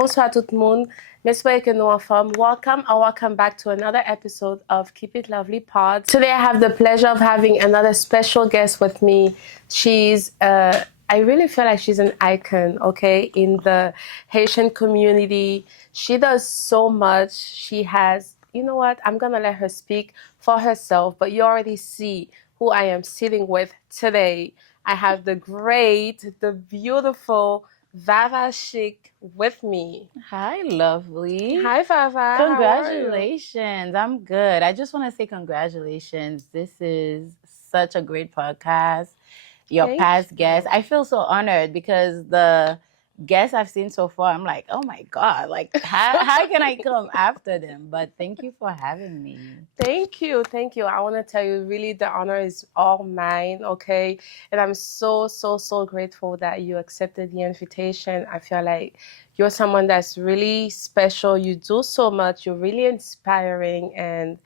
bonsoir à tout le monde. J'espère que nous en forme. Welcome back to another episode of Keep It Lovely Pod. Today I have the pleasure of having another special guest with me. I really feel like she's an icon, okay, in the Haitian community. She does so much. She has, you know what, I'm going to let her speak for herself, but you already see who I am sitting with today. I have the great, the beautiful Vavachic with me. Hi, lovely. Hi, Vava. Congratulations. I'm good. I just want to say congratulations. This is such a great podcast. Your past guests. I feel so honored because the guests I've seen so far, I'm like, oh my God, like how can I come after them? But thank you for having me. Thank you. I want to tell you, really, the honor is all mine, okay? And I'm so grateful that you accepted the invitation. I feel like you're someone that's really special. You do so much. You're really inspiring. And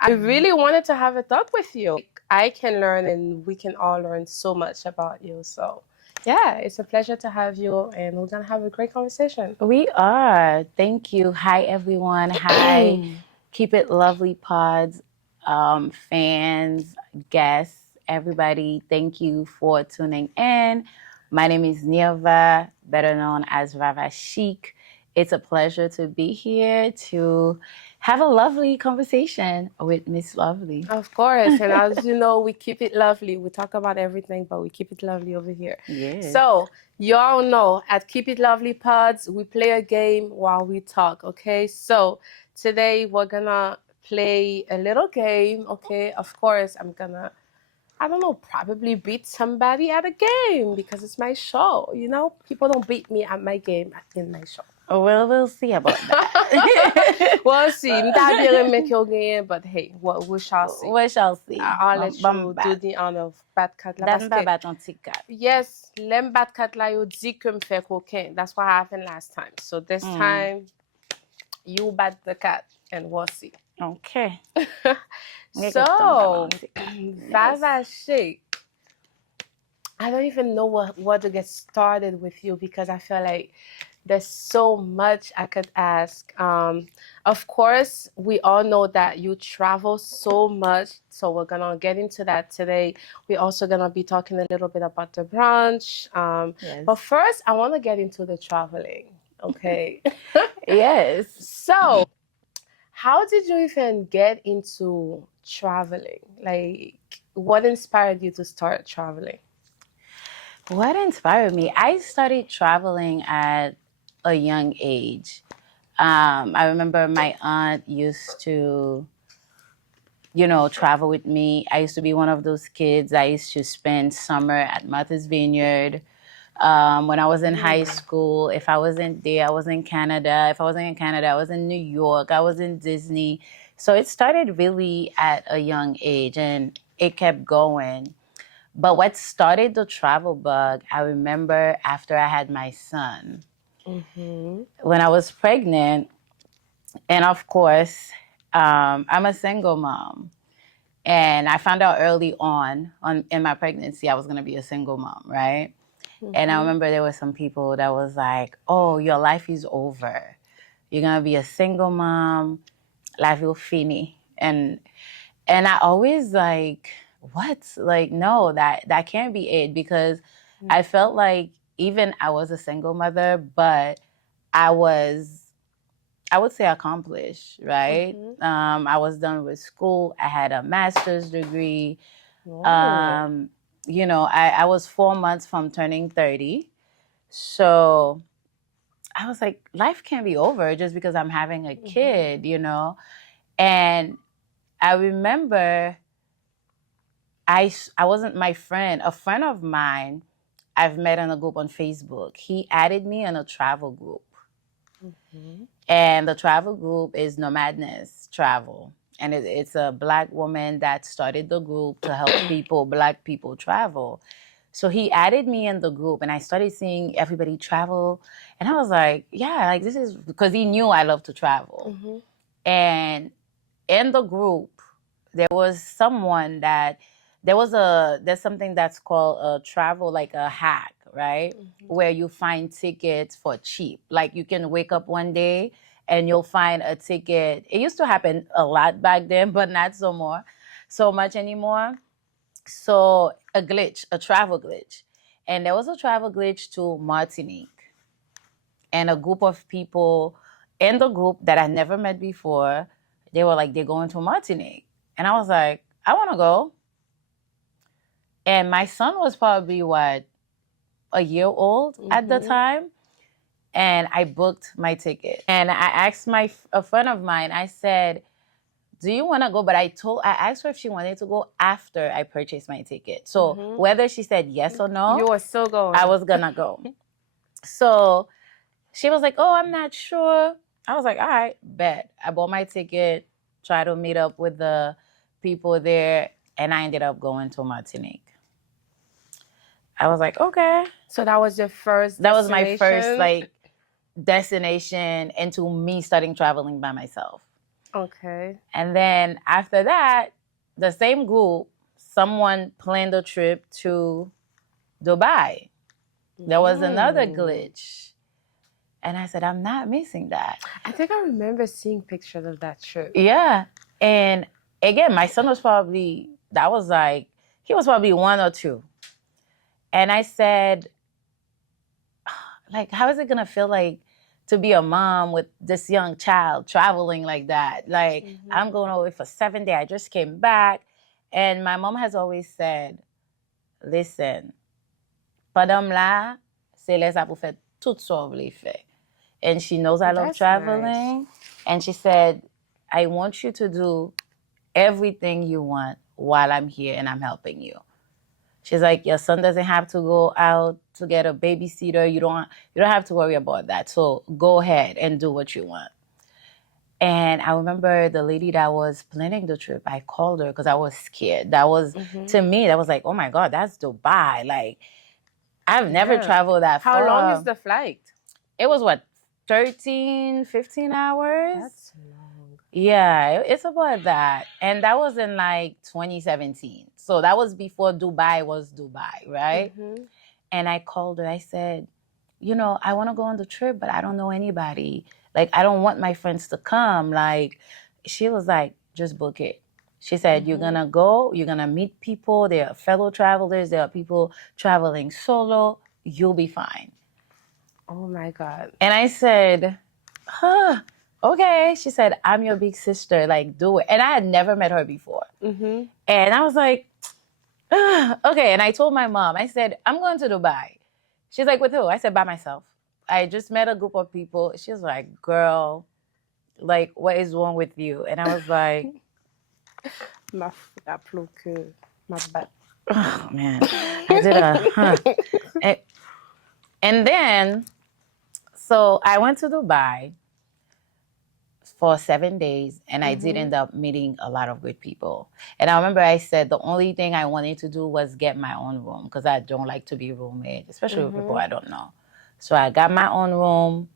I really wanted to have a talk with you. I can learn and we can all learn so much about you. So yeah, it's a pleasure to have you, and we're going to have a great conversation. We are. Thank you. Hi, everyone. Hi. Keep It Lovely Pods, fans, guests, everybody. Thank you for tuning in. My name is Nieva, better known as Vavachic. It's a pleasure to be here to have a lovely conversation with Miss Lovely. Of course. And as you know, we keep it lovely. We talk about everything, but we keep it lovely over here. Yeah. So you all know at Keep It Lovely Pods, we play a game while we talk, okay? So today we're going to play a little game, okay? Of course, I'm going to, I don't know, probably beat somebody at a game because it's my show, you know? People don't beat me at my game in my show. Well, we'll see about that. We'll see. But hey, we shall see. We shall see. I'll let you do the honor of bat cat la. Yes, lem bat cat la yo di ke m fe coquin. That's what happened last time. So this time, you bat the cat and we'll see. Okay. So, Vavachic, I don't even know what to get started with you because I feel like there's so much I could ask. Of course, we all know that you travel so much, so we're going to get into that today. We're also going to be talking a little bit about the brunch. Yes. But first, I want to get into the traveling, okay? Yes. So, how did you even get into traveling? Like, what inspired you to start traveling? What inspired me? I started traveling at a young age. I remember my aunt used to, travel with me. I used to be one of those kids. I used to spend summer at Martha's Vineyard. When I was in high school, if I wasn't there, I was in Canada. If I wasn't in Canada, I was in New York. I was in Disney. So it started really at a young age and it kept going. But what started the travel bug, I remember after I had my son. When I was pregnant, and of course, I'm a single mom. And I found out early on in my pregnancy, I was going to be a single mom, right? And I remember there were some people that was like, oh, your life is over. You're going to be a single mom. Life will fini. And I always like, what? Like, no, that can't be it. Because I felt like even I was a single mother, but I would say accomplished, right? I was done with school. I had a master's degree. I was 4 months from turning 30. So I was like, life can't be over just because I'm having a kid, And I remember I wasn't my friend. A friend of mine I've met in a group on Facebook. He added me in a travel group. And the travel group is Nomadness Travel. And it's a Black woman that started the group to help Black people travel. So he added me in the group and I started seeing everybody travel. And I was like, yeah, like this is, because he knew I love to travel. And in the group, there was someone that, there's something that's called a travel, like a hack, right? Where you find tickets for cheap. Like you can wake up one day and you'll find a ticket. It used to happen a lot back then, but not so much anymore. So a travel glitch. And there was a travel glitch to Martinique. And a group of people in the group that I never met before, they were like, they're going to Martinique. And I was like, I want to go. And my son was probably a year old at the time. And I booked my ticket. And I asked a friend of mine, I said, do you want to go? But I asked her if she wanted to go after I purchased my ticket. So whether she said yes or no, you were still going. I was going to go. So she was like, oh, I'm not sure. I was like, all right, bet. I bought my ticket, tried to meet up with the people there, and I ended up going to Martinique. I was like, okay. So that was your first That was my first like destination into me starting traveling by myself. Okay. And then after that, the same group, someone planned a trip to Dubai. There was another glitch. And I said, I'm not missing that. I think I remember seeing pictures of that trip. Yeah. And again, my son was probably 1 or 2. And I said, like, how is it going to feel like to be a mom with this young child traveling like that? Like, I'm going away for 7 days. I just came back. And my mom has always said, listen, padam la, c'est laissé pour faire tout ça vous fait. And she knows I love traveling. Nice. And she said, I want you to do everything you want while I'm here and I'm helping you. She's like, your son doesn't have to go out to get a babysitter. You don't have to worry about that. So go ahead and do what you want. And I remember the lady that was planning the trip, I called her because I was scared. That was, to me, that was like, oh my God, that's Dubai. Like, I've never traveled that far. How long is the flight? It was 13, 15 hours? That's long. Yeah, it's about that. And that was in like 2017. So that was before Dubai was Dubai, right? And I called her. I said, I want to go on the trip, but I don't know anybody. Like, I don't want my friends to come. Like, she was like, just book it. She said, you're going to go. You're going to meet people. There are fellow travelers. There are people traveling solo. You'll be fine. Oh, my God. And I said, okay. She said, I'm your big sister. Like, do it. And I had never met her before. And I was like, okay. And I told my mom, I said, I'm going to Dubai. She's like, with who? I said, by myself. I just met a group of people. She was like, girl, like, what is wrong with you? And I was like, oh, man. I did and then, so I went to Dubai for 7 days, and I did end up meeting a lot of good people. And I remember I said the only thing I wanted to do was get my own room because I don't like to be roommate, especially with people I don't know. So I got my own room,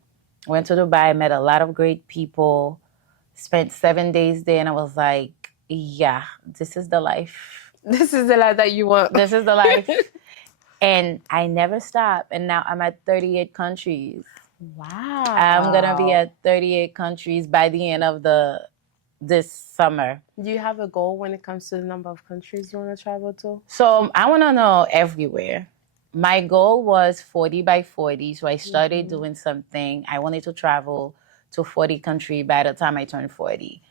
went to Dubai, met a lot of great people, spent 7 days there, and I was like, yeah, this is the life. This is the life that you want. This is the life. And I never stopped. And now I'm at 38 countries. Wow. I'm going to be at 38 countries by the end of this summer. Do you have a goal when it comes to the number of countries you want to travel to? So I want to know everywhere. My goal was 40 by 40. So I started doing something. I wanted to travel to 40 countries by the time I turned 40.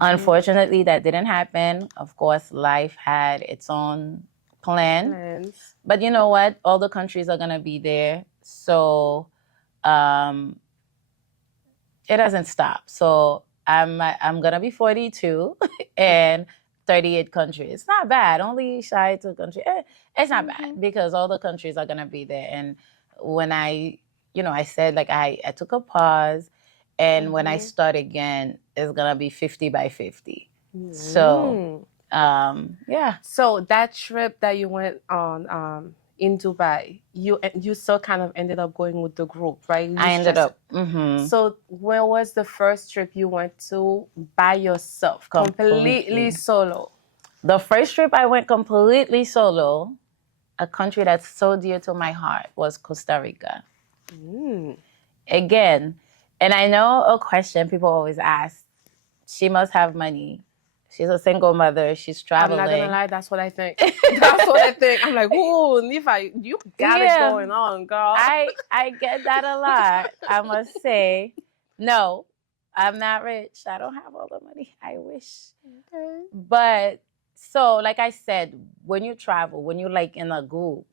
Unfortunately, that didn't happen. Of course, life had its own plan. But you know what? All the countries are going to be there. So it doesn't stop. So I'm going to be 42 and 38 countries. It's not bad. Only shy to country. It's not bad because all the countries are going to be there. And when I said like I took a pause, and when I start again, it's going to be 50 by 50. So, yeah. So that trip that you went on in Dubai, you still kind of ended up going with the group, right? I ended up. So where was the first trip you went to by yourself, completely solo? The first trip I went completely solo a country that's so dear to my heart was Costa Rica. Again, and I know a question people always ask, she must have money. She's a single mother. She's traveling. I'm not gonna lie, that's what I think. That's what I think. I'm like, ooh, Nifa, you got it going on, girl. I get that a lot, I must say. No, I'm not rich. I don't have all the money. I wish. Okay. But so, like I said, when you travel, when you're like in a group,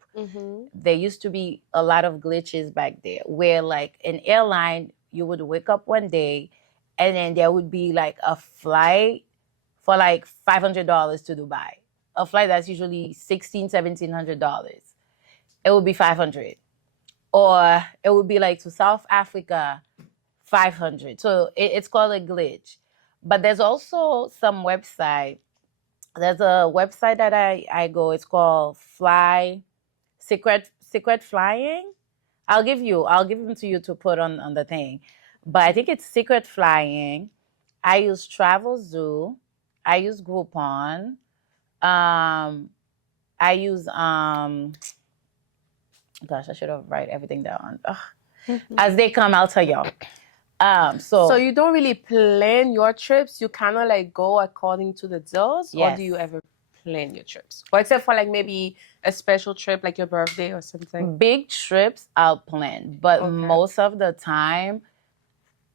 there used to be a lot of glitches back there where like an airline, you would wake up one day and then there would be like a flight for like $500 to Dubai. A flight that's usually $1,600-$1,700. It would be 500. Or it would be like to South Africa, 500. So it's called a glitch. But there's also some website. There's a website that I go. It's called Secret Flying. I'll give them to you to put on the thing. But I think it's Secret Flying. I use Travelzoo. I use Groupon. I use gosh, I should have write everything down. As they come, I'll tell y'all. So you don't really plan your trips. You kind of like go according to the deals, Yes. or do you ever plan your trips? Well, except for like maybe a special trip, like your birthday or something. Big trips I'll plan, but most of the time,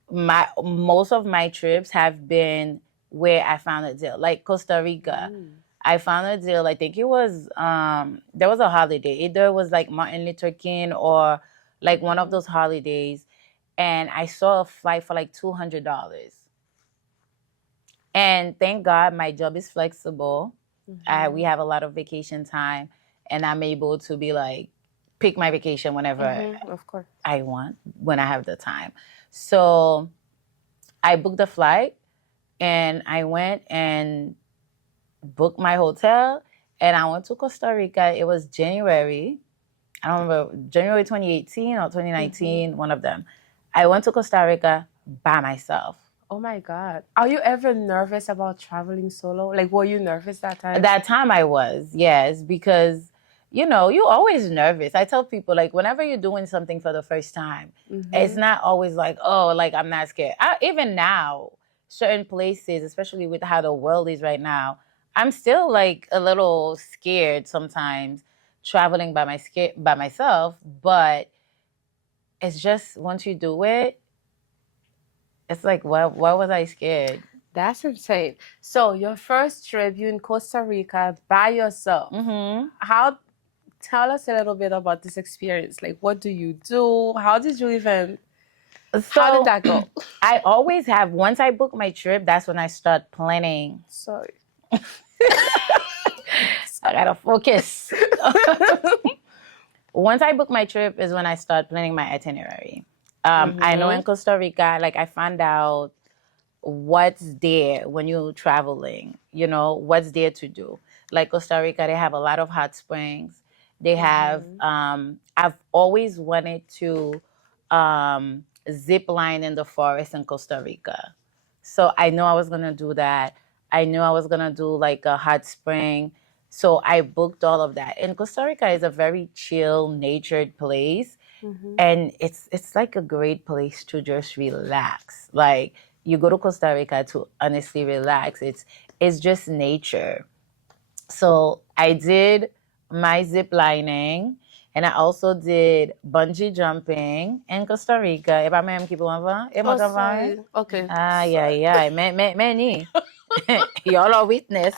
most of my trips have been where I found a deal, like Costa Rica. I found a deal. I think it was there was a holiday. Either it was like Martin Luther King or like one of those holidays, and I saw a flight for like $200. And thank God my job is flexible. We have a lot of vacation time, and I'm able to be like pick my vacation whenever of course I want when I have the time. So I booked the flight, and I went and booked my hotel, and I went to Costa Rica. It was January. I don't remember, January 2018 or 2019, one of them. I went to Costa Rica by myself. Oh my God. Are you ever nervous about traveling solo? Like, were you nervous that time? That time I was, yes, because, you're always nervous. I tell people, like, whenever you're doing something for the first time, it's not always like, oh, like, I'm not scared. Even now, certain places, especially with how the world is right now, I'm still, like, a little scared sometimes traveling by myself, but it's just once you do it, it's like, why was I scared? That's insane. So your first trip, you in Costa Rica by yourself. Tell us a little bit about this experience. Like, what do you do? How did you even? How did that go? I always have. Once I book my trip, that's when I start planning. Sorry. I gotta focus. Once I book my trip is when I start planning my itinerary. I know in Costa Rica, like I found out what's there when you're traveling, what's there to do. Like Costa Rica, they have a lot of hot springs. They have, I've always wanted to zip line in the forest in Costa Rica. So I know I was gonna do that. I knew I was gonna do like a hot spring. So I booked all of that. And Costa Rica is a very chill, natured place. And it's like a great place to just relax. Like you go to Costa Rica to honestly relax. It's just nature. So I did my zip lining, and I also did bungee jumping in Costa Rica. E ba mesmo que sorry. Okay. Yeah. Many. Y'all are witness.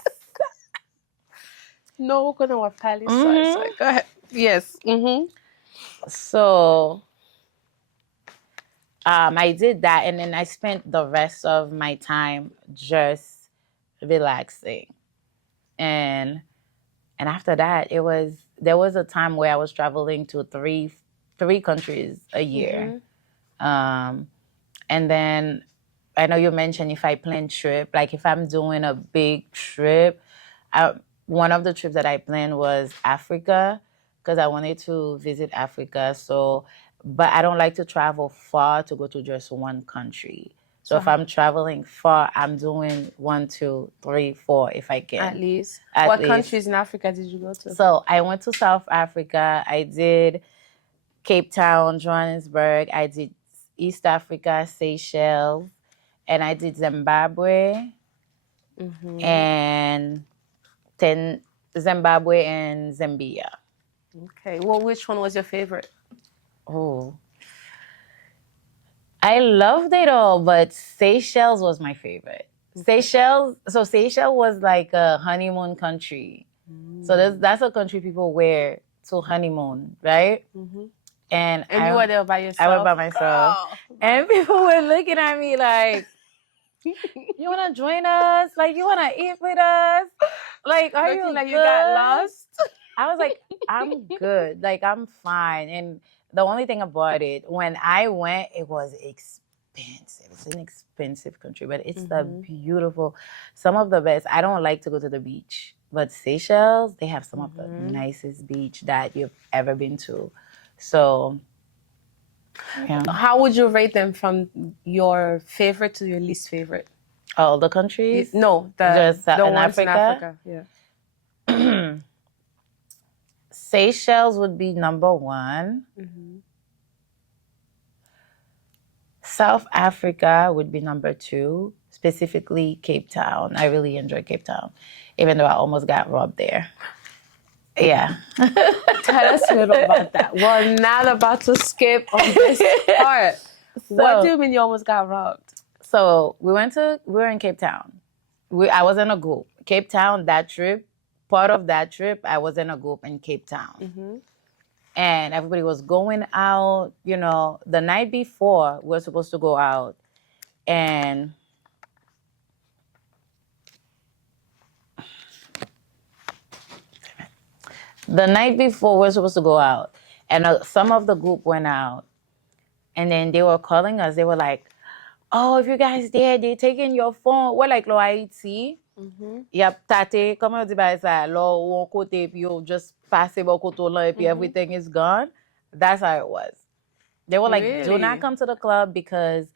No, we're gonna watch Palace. Sorry. Go ahead. Yes. So I did that, and then I spent the rest of my time just relaxing. And after that, there was a time where I was traveling to three countries a year. And then I know you mentioned if I plan trip, like if I'm doing a big trip, one of the trips that I planned was Africa, because I wanted to visit Africa. But I don't like to travel far to go to just one country. So if I'm traveling far, I'm doing 1, 2, 3, 4 if I can. At least. At What least. countries in Africa did you go to? So I went to South Africa. I did Cape Town, Johannesburg. I did East Africa, Seychelles, and I did Zimbabwe, and then Zimbabwe and Zambia. Okay. Well, which one was your favorite? Oh, I loved it all, but Seychelles was my favorite. Seychelles was like a honeymoon country. So that's a country people wear to honeymoon, right? And you were there by yourself? I went by myself. Oh. And people were looking at me like, you want to join us? Like, you want to eat with us? Like, are you like good? You got lost? I was like, I'm good. Like, I'm fine. And the only thing about it, when I went, it was expensive. It's an expensive country, but it's the beautiful, some of the best. I don't like to go to the beach, but Seychelles, they have some of the nicest beach that you've ever been to. So, yeah. How would you rate them from your favorite to your least favorite? All the countries? No, just the in ones Africa? in Africa. Yeah. Seychelles would be number 1. South Africa would be number 2, specifically Cape Town. I really enjoy Cape Town, even though I almost got robbed there. Yeah. Tell us a little about that. We're not about to skip on this part. What do you mean you almost got robbed? So we were in Cape Town. I was in a group. Cape Town, that trip, part of that trip, I was in a group in Cape Town. And everybody was going out, the night before we were supposed to go out. And the night before we were supposed to go out. And some of the group went out. And then they were calling us. They were like, oh, if you guys there, they're taking your phone. We're like, lo Haiti. Yep, tate, comment on dit ba ça, lo ou on côté, puis yo just passe bon côté là, et puis everything is gone. That's how it was. They were like, do not come to the club because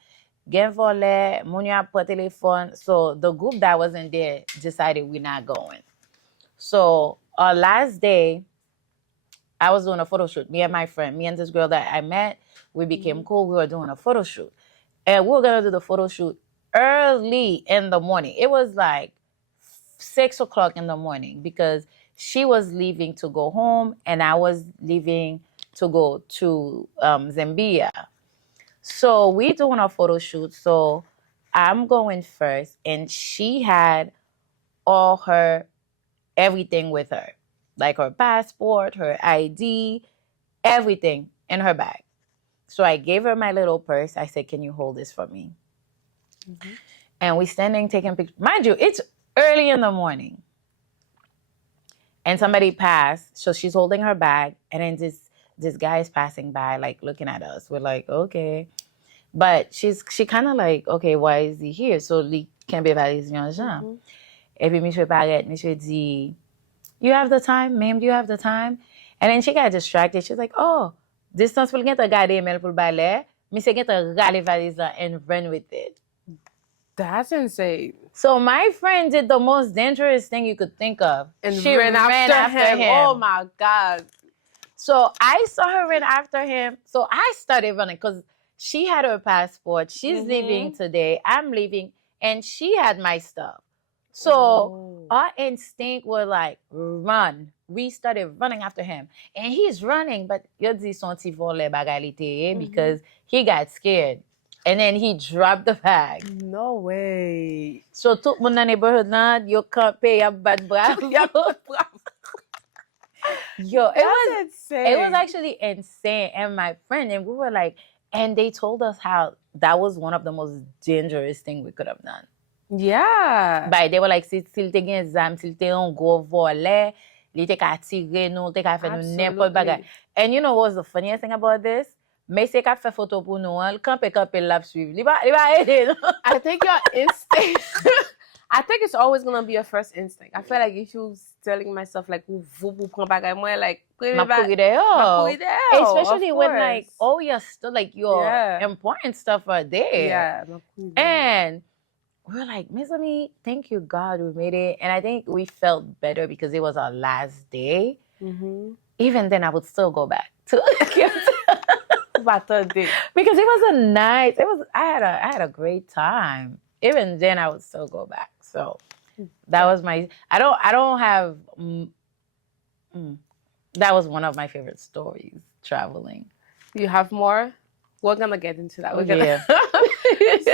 gen volé, moun yo ap téléphone. So the group that wasn't there decided we're not going. So our last day, I was doing a photo shoot. Me and my friend, me and this girl that I met, we became cool. We were doing a photo shoot. And we were going to do the photo shoot early in the morning. It was like 6 o'clock in the morning because she was leaving to go home and I was leaving to go to Zambia. So we doing a photo shoot. So I'm going first and she had all her everything with her, like her passport, her ID, everything in her bag. So I gave her my little purse. I said, can you hold this for me? And we standing taking pictures. Mind you, it's early in the morning. And somebody passed. So she's holding her bag. And then this guy is passing by, like looking at us. We're like, okay. But she kind of like, okay, why is he here? So he can't be valise yon jan. Et puis monsieur paraît, monsieur dit, you have the time? Ma'am, do you have the time? And then she got distracted. She's like, oh, distance pou gen te gade email pou balè, monsieur gen te rale valise la and run with it. That's insane. So my friend did the most dangerous thing you could think of. And she ran after him. Oh my God. So I saw her run after him. So I started running because she had her passport. She's leaving today. I'm leaving. And she had my stuff. So our instinct was like, run. We started running after him. And he's running, but yo di son ti vole bagalite because he got scared. And then he dropped the bag. No way. So tout moun nan neighborhood nan, yo kampe, ya bad bravo. Yo, insane. It was actually insane. And my friend, and we were like, and they told us how that was one of the most dangerous things we could have done. Yeah. But they were like, si te gen zam, si te yon go vole, li te ka tire nou, te ka fe nou n'importe bagay. And you know what's the funniest thing about this? Mais se ka fe photo pou nou, kampe lap suiv. Li ba ede. I think your instinct I think it's always gonna be your first instinct. I feel like if you telling myself like, "Vous prend bagay moi," like, Ma couri dehors. Especially of when like course. all your stuff, like your Yeah. important stuff are there. Yeah. And we're like, Miss Ami, thank you God we made it. And I think we felt better because it was our last day. Mm-hmm. Even then I would still go back to Because because it was a nice, I had a great time. Even then I would still go back. So that was my I don't have that was one of my favorite stories, traveling. you have more. We're gonna get into that. Yeah.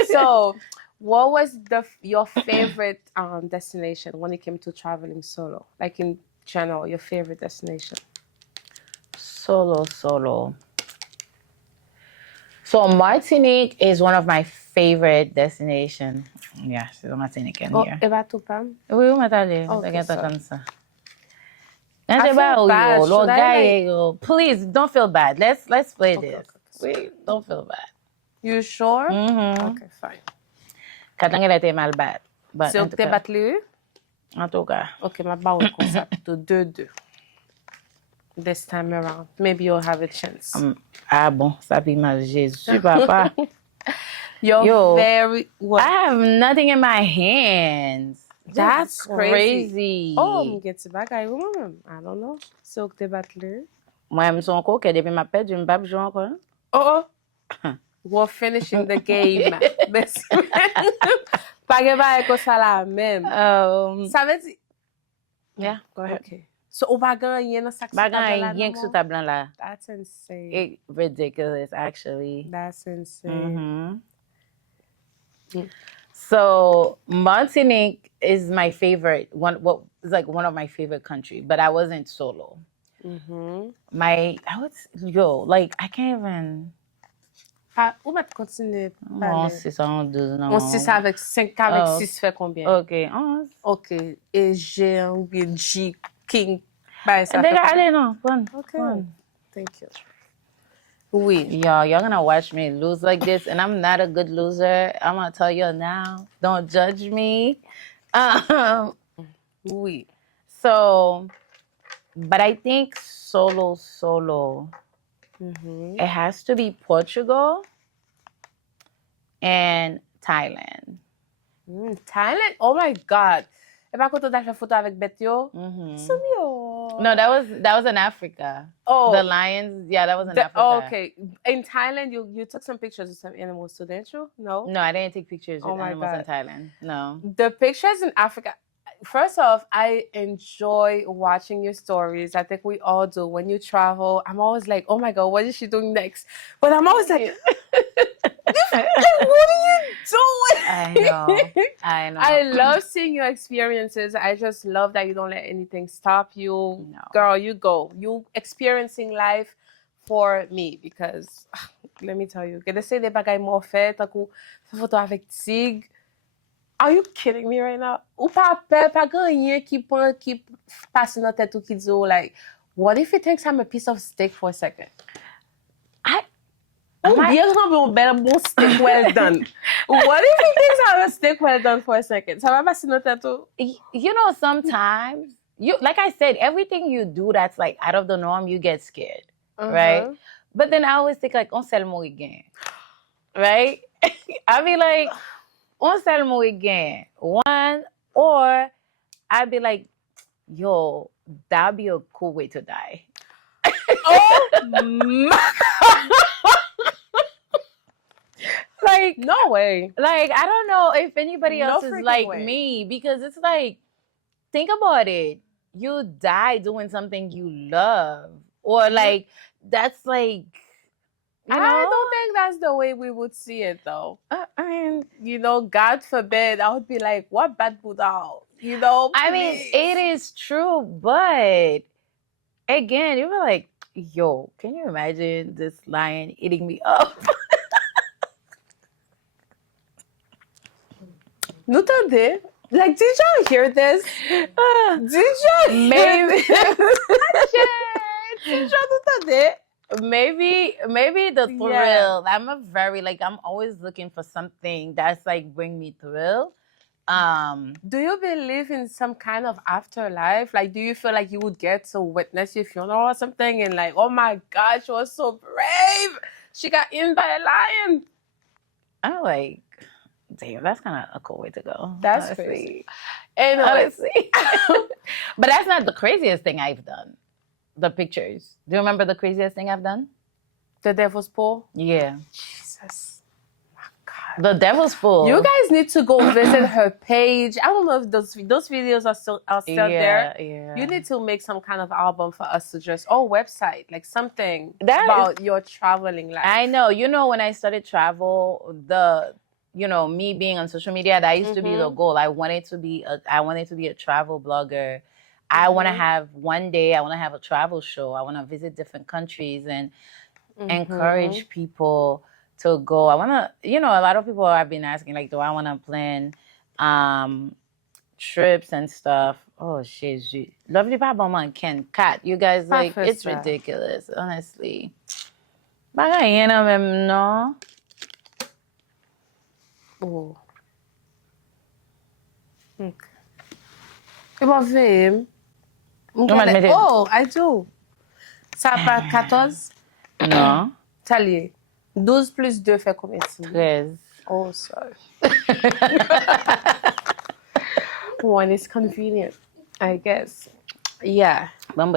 So, what was your favorite destination when it came to traveling solo? Like in general, your favorite destination? Solo. So Martinique is one of my favorite destinations. Yeah, she's a Martinican here. Et Batupam? Oui, on m'a allé. Okay, sorry. Comme ça. I feel bad. Should I, like... Please don't feel bad. Let's play Okay, this. okay. Wait, don't feel bad. You sure? Mm-hmm. Okay, fine. Katanga était mal bad. C'est que t'es battu? En tout cas. Okay, ma ba ou concept to 2-2. This time around. Maybe you'll have a chance. Ah bon, ça puis mal Jésus, papa. You're very... What? I have nothing in my hands. That's crazy. Oh, Oh, get back. I don't know. So que t'es battu? moi, je suis encore que depuis ma pète, je me bats jouer encore. Oh, we're finishing the game. Pas que va être ça la même. Ça veut dire... Yeah, go ahead. Okay. So, ou pas gagner dans sac Rien que sur ta blanc là. That's insane. It's ridiculous, actually. That's insane. So Martinique is my favorite one. What is like one of my favorite countries, but I wasn't solo. I can't even. Où va continuer? On 6 en 12, non. On 6 avec 5 avec 6 fait combien? Ok, 11. Ok. Et G, G, King. Bah, ça fait Allez, non, one. Okay. Thank you. Oui. Y'all gonna watch me lose like this, and I'm not a good loser. I'm gonna tell you now. Don't judge me. Oui. So, but I think solo. It has to be Portugal and Thailand. Thailand? Oh my God. E pa koto da fè photo avec bet yo? No, that was in Africa. Oh. The lions, yeah, that was in Africa. Oh, okay. In Thailand, you took some pictures of some animals too, didn't you? No? No, I didn't take pictures with my animals God. in Thailand. No. The pictures in Africa, first off, I enjoy watching your stories. I think we all do. When you travel, I'm always like, oh my God, what is she doing next? But I'm always like, what are you doing? I know. I love seeing your experiences. I just love that you don't let anything stop you. No. Girl, you go. You experiencing life for me because, let me tell you, que say des bagay mo fait, takou, photo avec tig. Are you kidding me right now? Ou pa ganyen ki passe nan tête ou ki di ou like, what if he thinks I'm a piece of steak for a second? Bien un bon steak well done. What if he thinks I'm a steak well done for a second? Ça va passer nan tête ou? You know, sometimes, like I said, everything you do that's like out of the norm, you get scared, right? But then I always think like, on sel mo again, right? I be like, on sel mo again. One, or I'd be like, yo, that'd be a cool way to die. Oh my Like, no way. Like, I don't know if anybody else is like way. me, because it's like, think about it. You die doing something you love. Or like, that's like, you know? I don't think that's the way we would see it, though. I mean, you know, God forbid, I would be like, what bad Buddha? You know, I mean, it is true, but again, you were like, yo, can you imagine this lion eating me up? Nou tande? Like, did y'all hear this? Did y'all hear this? Did y'all tande? Maybe the thrill. Yeah. I'm I'm always looking for something that's like bring me thrill. Do you believe in some kind of afterlife? Like, do you feel like you would get to witness your funeral or something and like, oh my God, she was so brave. She got eaten by a lion. I'm like, damn, that's kind of a cool way to go. That's honestly. crazy. Anyway. Honestly. But that's not the craziest thing I've done. The pictures. Do you remember the craziest thing I've done? The devil's pool? Yeah. Jesus. My God. The devil's pool. You guys need to go visit her page. I don't know if those videos are still there. Yeah. You need to make some kind of album for us to just, website, like something about your traveling life. I know. You know, when I started travel, me being on social media, that used to be the goal. I wanted to be a travel blogger. I want to have one day, I want to have a travel show. I want to visit different countries and encourage people to go. I want to, a lot of people have been asking, like, do I want to plan trips and stuff? Oh, shit. Lovely Papa Man can cat. You guys, like, it's ridiculous, honestly. Bagay yan na mem, no? Oh. Okay. Iba vim. Oh, I do. Ça pas 14? Non. Talier. 12 plus 2 fait combien? 13. Oh, sorry. One is convenient, I guess. Yeah. I'm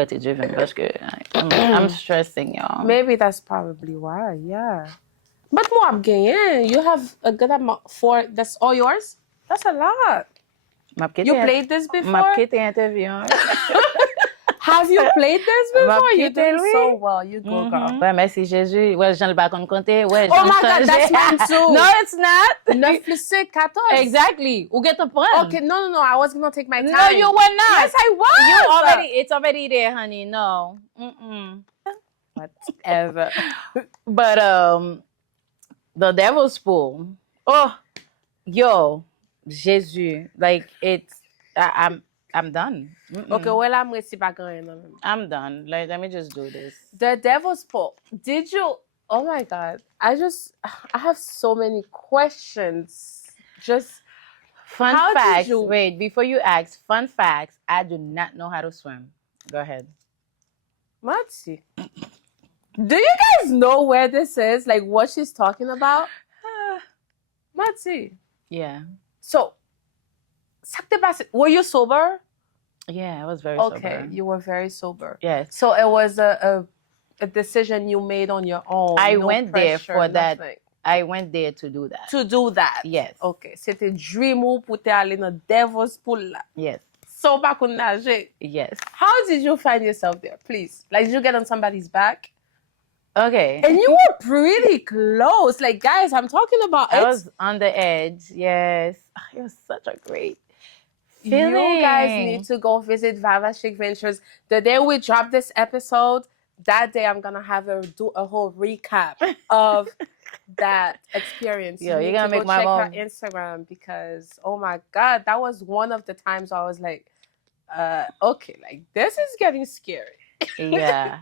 stressing, y'all. Maybe that's probably why, yeah. But more I'm getting, you have a good amount for, that's all yours? That's a lot. You played this before? Have you played this before? You're doing so well. You go, girl. Ouais, merci Jésus. Ouais, j'en ai pas compté. Ouais, oh my God, that's mine too. No, it's not. 9 plus 6, 14. Exactly. Ou get the point. Okay, no. I was going to take my time. No, you were not. Yes, I was. It's already there, honey. No. Whatever. But, the devil's pool. Oh, yo, Jesus. Like, I'm done. Okay, well, I'm done. Like, let me just do this. The devil's pool. Did you? Oh my God! I have so many questions. Just fun facts. Wait, before you ask, fun facts. I do not know how to swim. Go ahead. Matsi. Do you guys know where this is? Like what she's talking about? Matsi. Yeah. So, were you sober? Yeah, I was very sober. Okay, you were very sober. Yes. So it was a decision you made on your own. I went there for that. I went there to do that. To do that? Yes. Okay. C'était dream ou pour aller dans devil's pool là. Yes. So back on nager. Yes. How did you find yourself there? Please. Like, did you get on somebody's back? Okay. And you were pretty close. Like, guys, I'm talking about I was on the edge. Yes. It was such a great feeling. You guys need to go visit Vavachic Ventures. The day we drop this episode, that day I'm gonna do a whole recap of that experience. Yo, you're gonna make my mom check her Instagram because oh my God, that was one of the times I was like, okay, like this is getting scary. Yeah.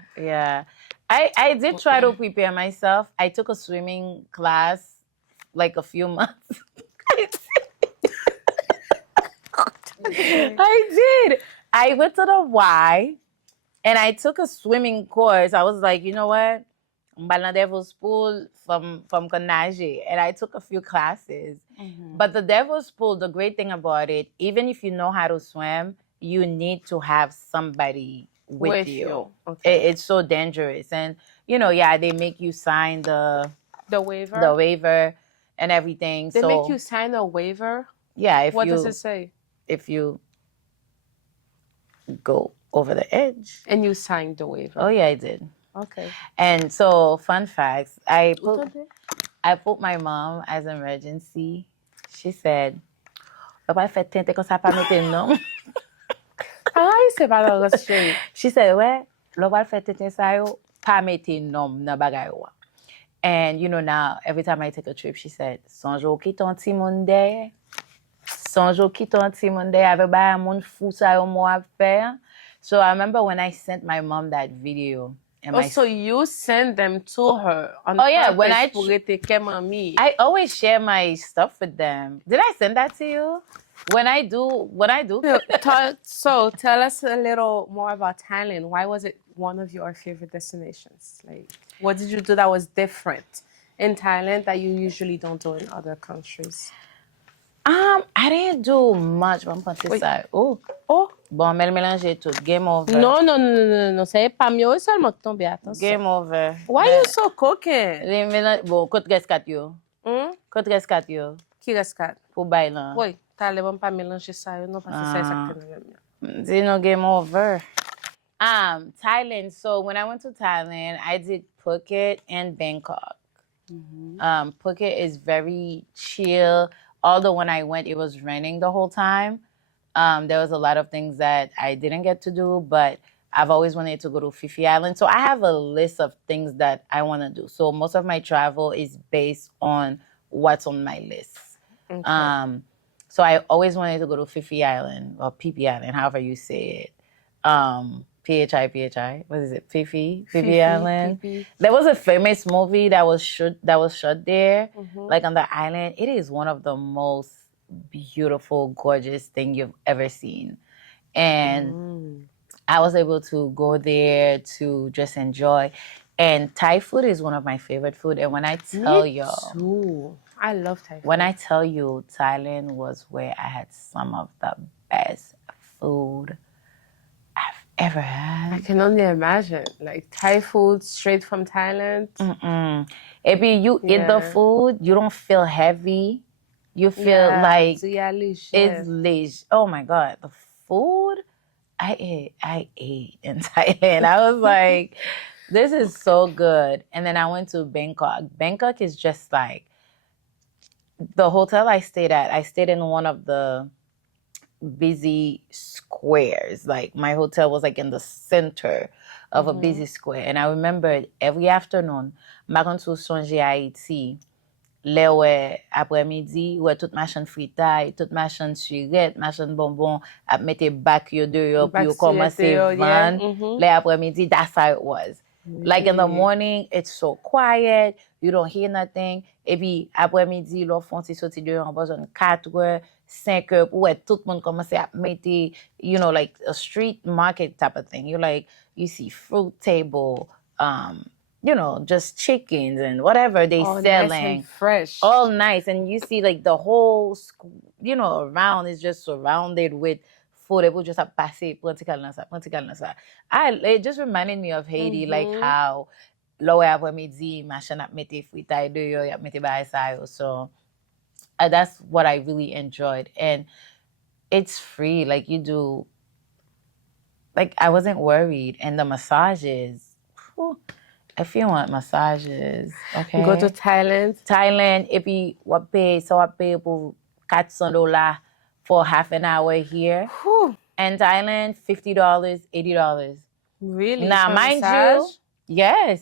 I did try to prepare myself. I took a swimming class like a few months. I did. I went to the Y and I took a swimming course. I was like, you know what? I'm in Devil's Pool from Kanaji. And I took a few classes. Mm-hmm. But the Devil's Pool, the great thing about it, even if you know how to swim, you need to have somebody with you. Okay. It's so dangerous. And, they make you sign the waiver and everything. They make you sign a waiver? Yeah. What does it say? If you go over the edge. And you signed the waiver? Oh, yeah, I did. Okay. And so, fun facts. I put my mom as an emergency. She said, she said, well, and now every time I take a trip, she said, Sonjo ki ton ti moun de. Sonjo ki ton ti moun de. Ave ba moun fou sa yo mo ap fe. So I remember when I sent my mom that video. So you send them to her on when I always share my stuff with them. Did I send that to you? when I do So tell us a little more about Thailand. Why was it one of your favorite destinations? Like, what did you do that was different in Thailand that you usually don't do in other countries? I didn't do much. Vamos pensar Wait. ça. Oh, Oh, bon, mais mélanger tout. Game over. non, non, non, non, non, non, c'est pas mieux seulement que tomber, attention. Game over. Why you so cooking? Les mélange, bon, kote reskat yo. Hmm? Kote reskat yo. Qui rescate? Pou bay lan. Oui, Thailand, on pas mélanger ça, non, parce que ça, ça You know, game over. Thailand. So when I went to Thailand, I did Phuket and Bangkok. Phuket is very chill. Although when I went, it was raining the whole time. There was a lot of things that I didn't get to do, but I've always wanted to go to Phi Island. So I have a list of things that I want to do. So most of my travel is based on what's on my list. Okay. So I always wanted to go to Phi Island or Phi Island, however you say it. Phi. What is it? Phi Island. Phi. There was a famous movie that was shot there, like on the island. It is one of the most beautiful, gorgeous thing you've ever seen, and I was able to go there to just enjoy. And Thai food is one of my favorite food. And when I tell y'all, too. I love Thai food. When I tell you Thailand was where I had some of the best food I've ever had. I can only imagine. Like Thai food straight from Thailand. If you eat the food, you don't feel heavy. You feel like it's leisure. Oh my God. The food I ate in Thailand. I was like, this is so good. And then I went to Bangkok. Bangkok is just like, the hotel I stayed in one of the busy squares. Like my hotel was like in the center of a busy square. And I remember every afternoon, ma kon sou sonje Haiti, le wè après-midi, wè tout machin fritay, tout machin surette, machin bonbon, ap mette bak yo de yo, puis yo komanse van, le après-midi, that's how it was. Like in the morning, it's so quiet, you don't hear nothing. Et puis après-midi, lo fon ti soti de yo an bazon 4 heures, 5 heures, pou wè tout moun komanse ap mette, you know, like a street market type of thing. You see fruit table, you know, just chickens and whatever they selling. Nice and fresh. All nice. And you see like the whole, you know, around is just surrounded with food. It will just have passé, it just reminded me of Haiti, like how low après-midi, machin ap mette fritay de yo, ap mette bay sa yo. So that's what I really enjoyed. And it's free. Like you do, like I wasn't worried. And the massages, if you want massages, okay. Go to Thailand. Et puis, wap pay pour $400 for half an hour here. Whew. And Thailand, $50, $80. Really? Now, mind you, yes.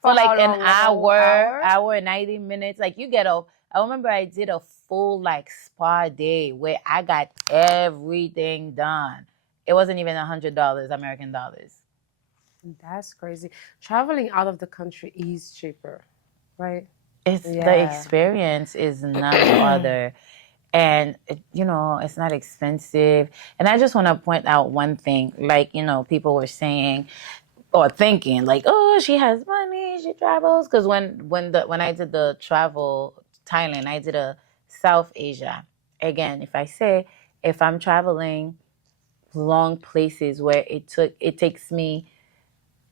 For like an hour, 90 minutes. Like you get I remember I did a full like spa day where I got everything done. It wasn't even $100 American dollars. That's crazy. Traveling out of the country is cheaper, right? The experience is none other. And, you know, it's not expensive. And I just want to point out one thing. Like, you know, people were saying or thinking like, oh, she has money, she travels. Because when I did the travel Thailand, I did a South Asia. Again, if I'm traveling long places where it takes me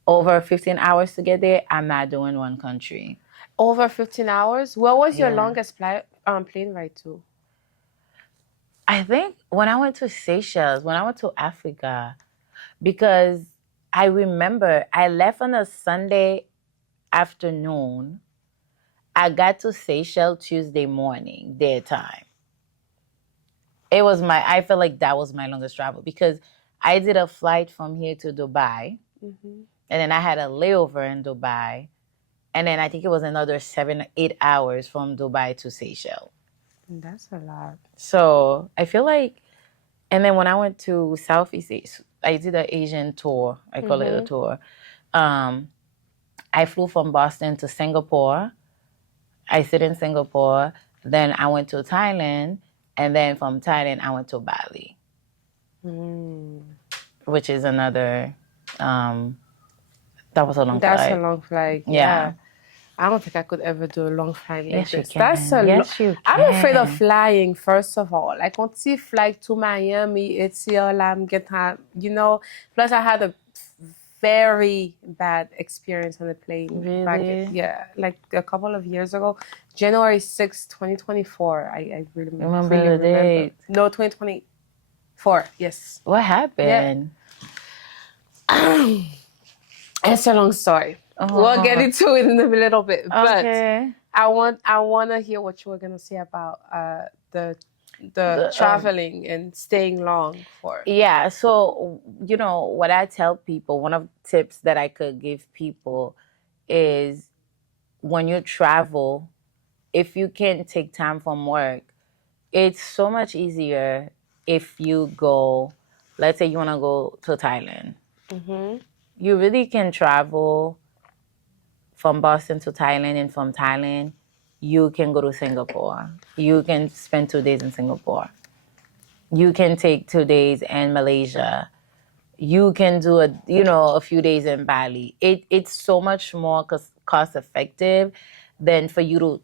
over 15 hours to get there, I'm not doing one country. Over 15 hours? What was your longest plane ride to? I think when I went to Seychelles, when I went to Africa, because I remember I left on a Sunday afternoon. I got to Seychelles Tuesday morning, their time. I felt like that was my longest travel because I did a flight from here to Dubai. And then I had a layover in Dubai. And then I think it was another 7-8 hours from Dubai to Seychelles. That's a lot. So I feel like, and then when I went to Southeast Asia, I did an Asian tour. I call it a tour. I flew from Boston to Singapore. I stayed in Singapore. Then I went to Thailand. And then from Thailand, I went to Bali, which is another, that was a long That's a flight. long flight. Yeah. Yeah. I don't think I could ever do a long flight like Yes, you this. That's a can. lot. Yes, you I'm afraid of can. flying, first of all. Like, on see flight to Miami, it's here, I'm getting, you know. Plus, I had a very bad experience on the plane back, Really? yeah, like a couple of years ago. January 6th, 2024. I really, Remember really the remember. date? No, 2024. Yes. What Yeah. happened? It's a long story. We'll get into it in a little bit. Okay. But I wanna hear what you were gonna say about the traveling and staying long for. Yeah, so you know what I tell people, one of the tips that I could give people is when you travel, if you can take time from work, it's so much easier if you go, let's say you want to go to Thailand. You really can travel from Boston to Thailand, and from Thailand, you can go to Singapore. You can spend 2 days in Singapore. You can take 2 days in Malaysia. You can do a few days in Bali. It's so much more cost effective than for you to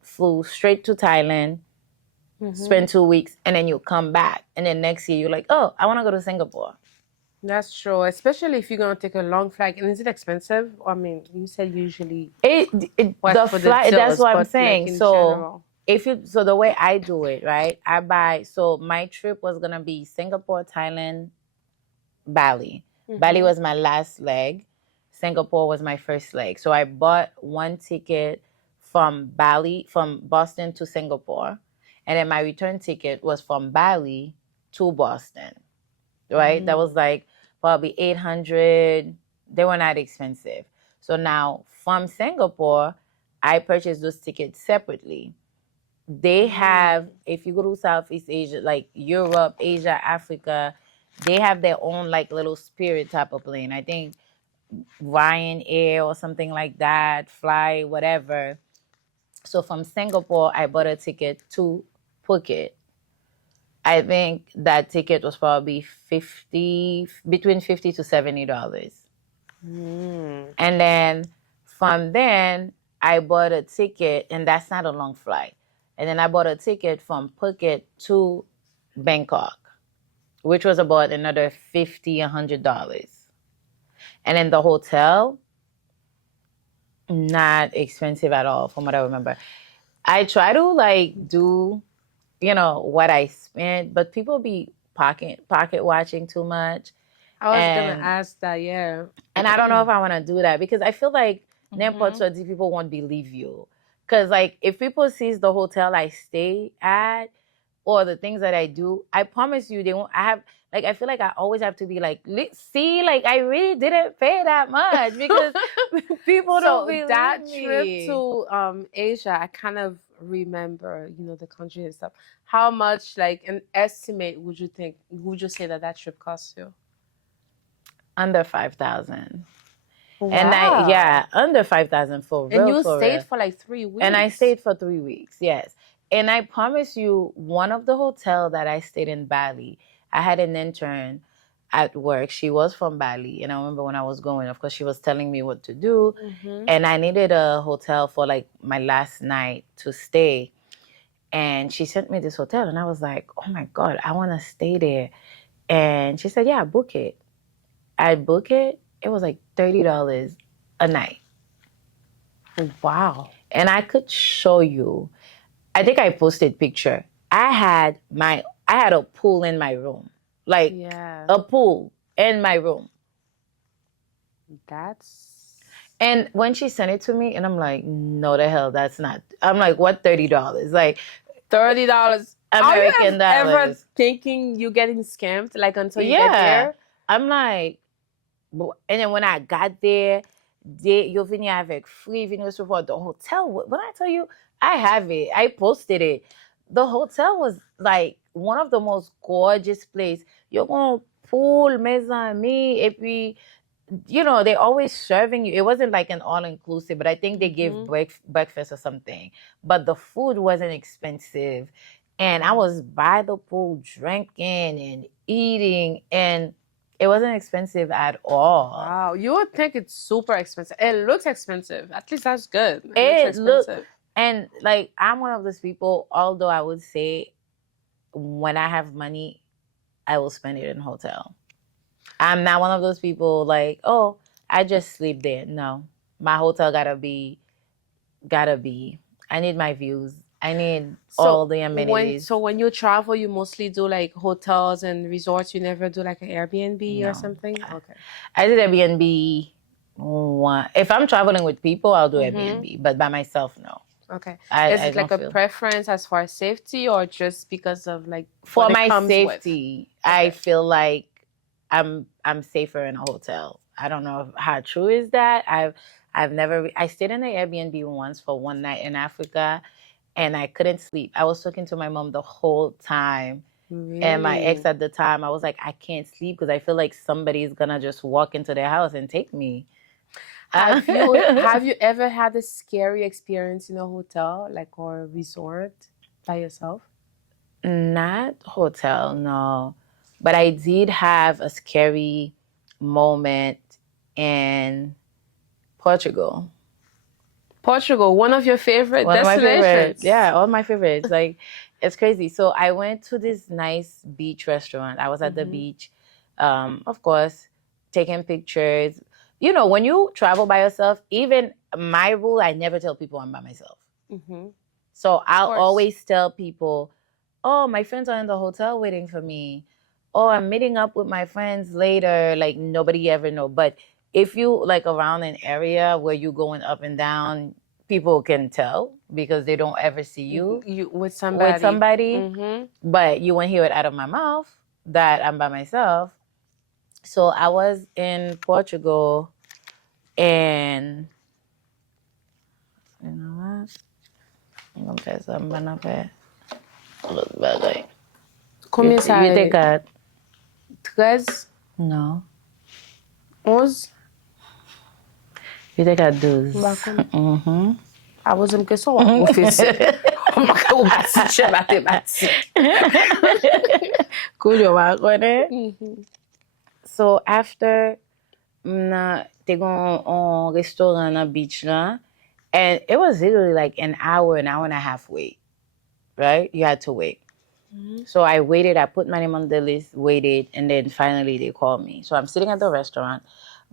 flew straight to Thailand, spend 2 weeks, and then you come back, and then next year you're like, oh, I want to go to Singapore. That's true, especially if you're gonna take a long flight. And is it expensive? I mean, you said usually The for flight. the That's deals, what I'm but saying. like in So general. so the way I do it, right? I buy. So my trip was gonna be Singapore, Thailand, Bali. Bali was my last leg. Singapore was my first leg. So I bought one ticket from Boston to Singapore, and then my return ticket was from Bali to Boston. Right? That was like probably 800. They were not expensive. So now from Singapore, I purchased those tickets separately. They have, if you go to Southeast Asia, like Europe, Asia, Africa, they have their own like little Spirit type of plane. I think Ryanair or something like that, Fly, whatever. So from Singapore, I bought a ticket to Phuket. I think that ticket was probably between $50 to $70. And then from then, I bought a ticket, and that's not a long flight. And then I bought a ticket from Phuket to Bangkok, which was about another $50, $100. And then the hotel, not expensive at all, from what I remember. I try to like do, what I spent, but people be pocket watching too much. I was gonna ask that, yeah. And I don't know if I want to do that, because I feel like these people won't believe you. Because like if people sees the hotel I stay at or the things that I do, I promise you they won't. I feel like I always have to be like, see, like I really didn't pay that much, because people don't believe that me. trip to Asia, I kind of remember, the country and stuff. How much, like an estimate, would you say that trip cost you? Under 5,000. Wow. And under 5,000 for real. And you for stayed real. for like 3 weeks. And I stayed for 3 weeks, yes. And I promise you, one of the hotel that I stayed in Bali, I had an intern at work. She was from Bali. And I remember when I was going, of course, she was telling me what to do. And I needed a hotel for like my last night to stay. And she sent me this hotel. And I was like, oh my God, I want to stay there. And she said, yeah, book it. I book it. It was like $30 a night. Wow. And I could show you. I think I posted picture. I had a pool in my room. Like a pool in my room. And when she sent it to me, and I'm like, no, the hell, that's not. I'm like, what, $30? Like $30 American dollars. Are you ever thinking you getting scammed, like until you get there? I'm like, and then when I got there, eu venir avec free, venir recevoir the hotel. When I tell you, I have it. I posted it. The hotel was like one of the most gorgeous places. You're going to pool, mes amis, et puis, they always serving you. It wasn't like an all-inclusive, but I think they gave breakfast or something. But the food wasn't expensive. And I was by the pool drinking and eating, and it wasn't expensive at all. Wow, you would think it's super expensive. It looks expensive. At least that's good. It Looks looked, expensive. and like I'm one of those people, although I would say when I have money, I will spend it in a hotel. I'm not one of those people like, oh, I just sleep there. No. My hotel gotta be. I need my views. I need all the amenities. When you travel, you mostly do like hotels and resorts. You never do like an Airbnb or something? Okay. I did Airbnb one. If I'm traveling with people, I'll do Airbnb, but by myself, no. Okay. I Is it don't like a feel- preference as far as safety or just because of like For what it my comes safety, I feel like I'm safer in a hotel. I don't know how true is that. I've never I stayed in an Airbnb once for one night in Africa, and I couldn't sleep. I was talking to my mom the whole time. with? And my ex Really? at the time, I was like, I can't sleep because I feel like somebody's gonna just walk into their house and take me. Have you ever had a scary experience in a hotel, like, or a resort by yourself? Not hotel, no. But I did have a scary moment in Portugal. Portugal, one of your favorite One of my destinations. favorites. Yeah, all my favorites. Like, it's crazy. So I went to this nice beach restaurant. I was at the beach, of course, taking pictures. You know, when you travel by yourself, even my rule, I never tell people I'm by myself. So I'll course. always tell people, oh, my friends are in the hotel waiting for me. Oh, I'm meeting up with my friends later. Like, nobody ever know. But if you like around an area where you're going up and down, people can tell because they don't ever see you with somebody. But you won't hear it out of my mouth that I'm by myself. So I was in Portugal, and you know what? I'm gonna tell something up here. Look back. Combien ça You take a 13? no. 11? You take a 12. Bakon. I was in question on professeur. Ou basiche mathématique. Cool, you So after they go on restaurant on beach la, and it was literally like an hour and a half wait. Right? You had to wait. So I waited, I put my name on the list, waited, and then finally they called me. So I'm sitting at the restaurant.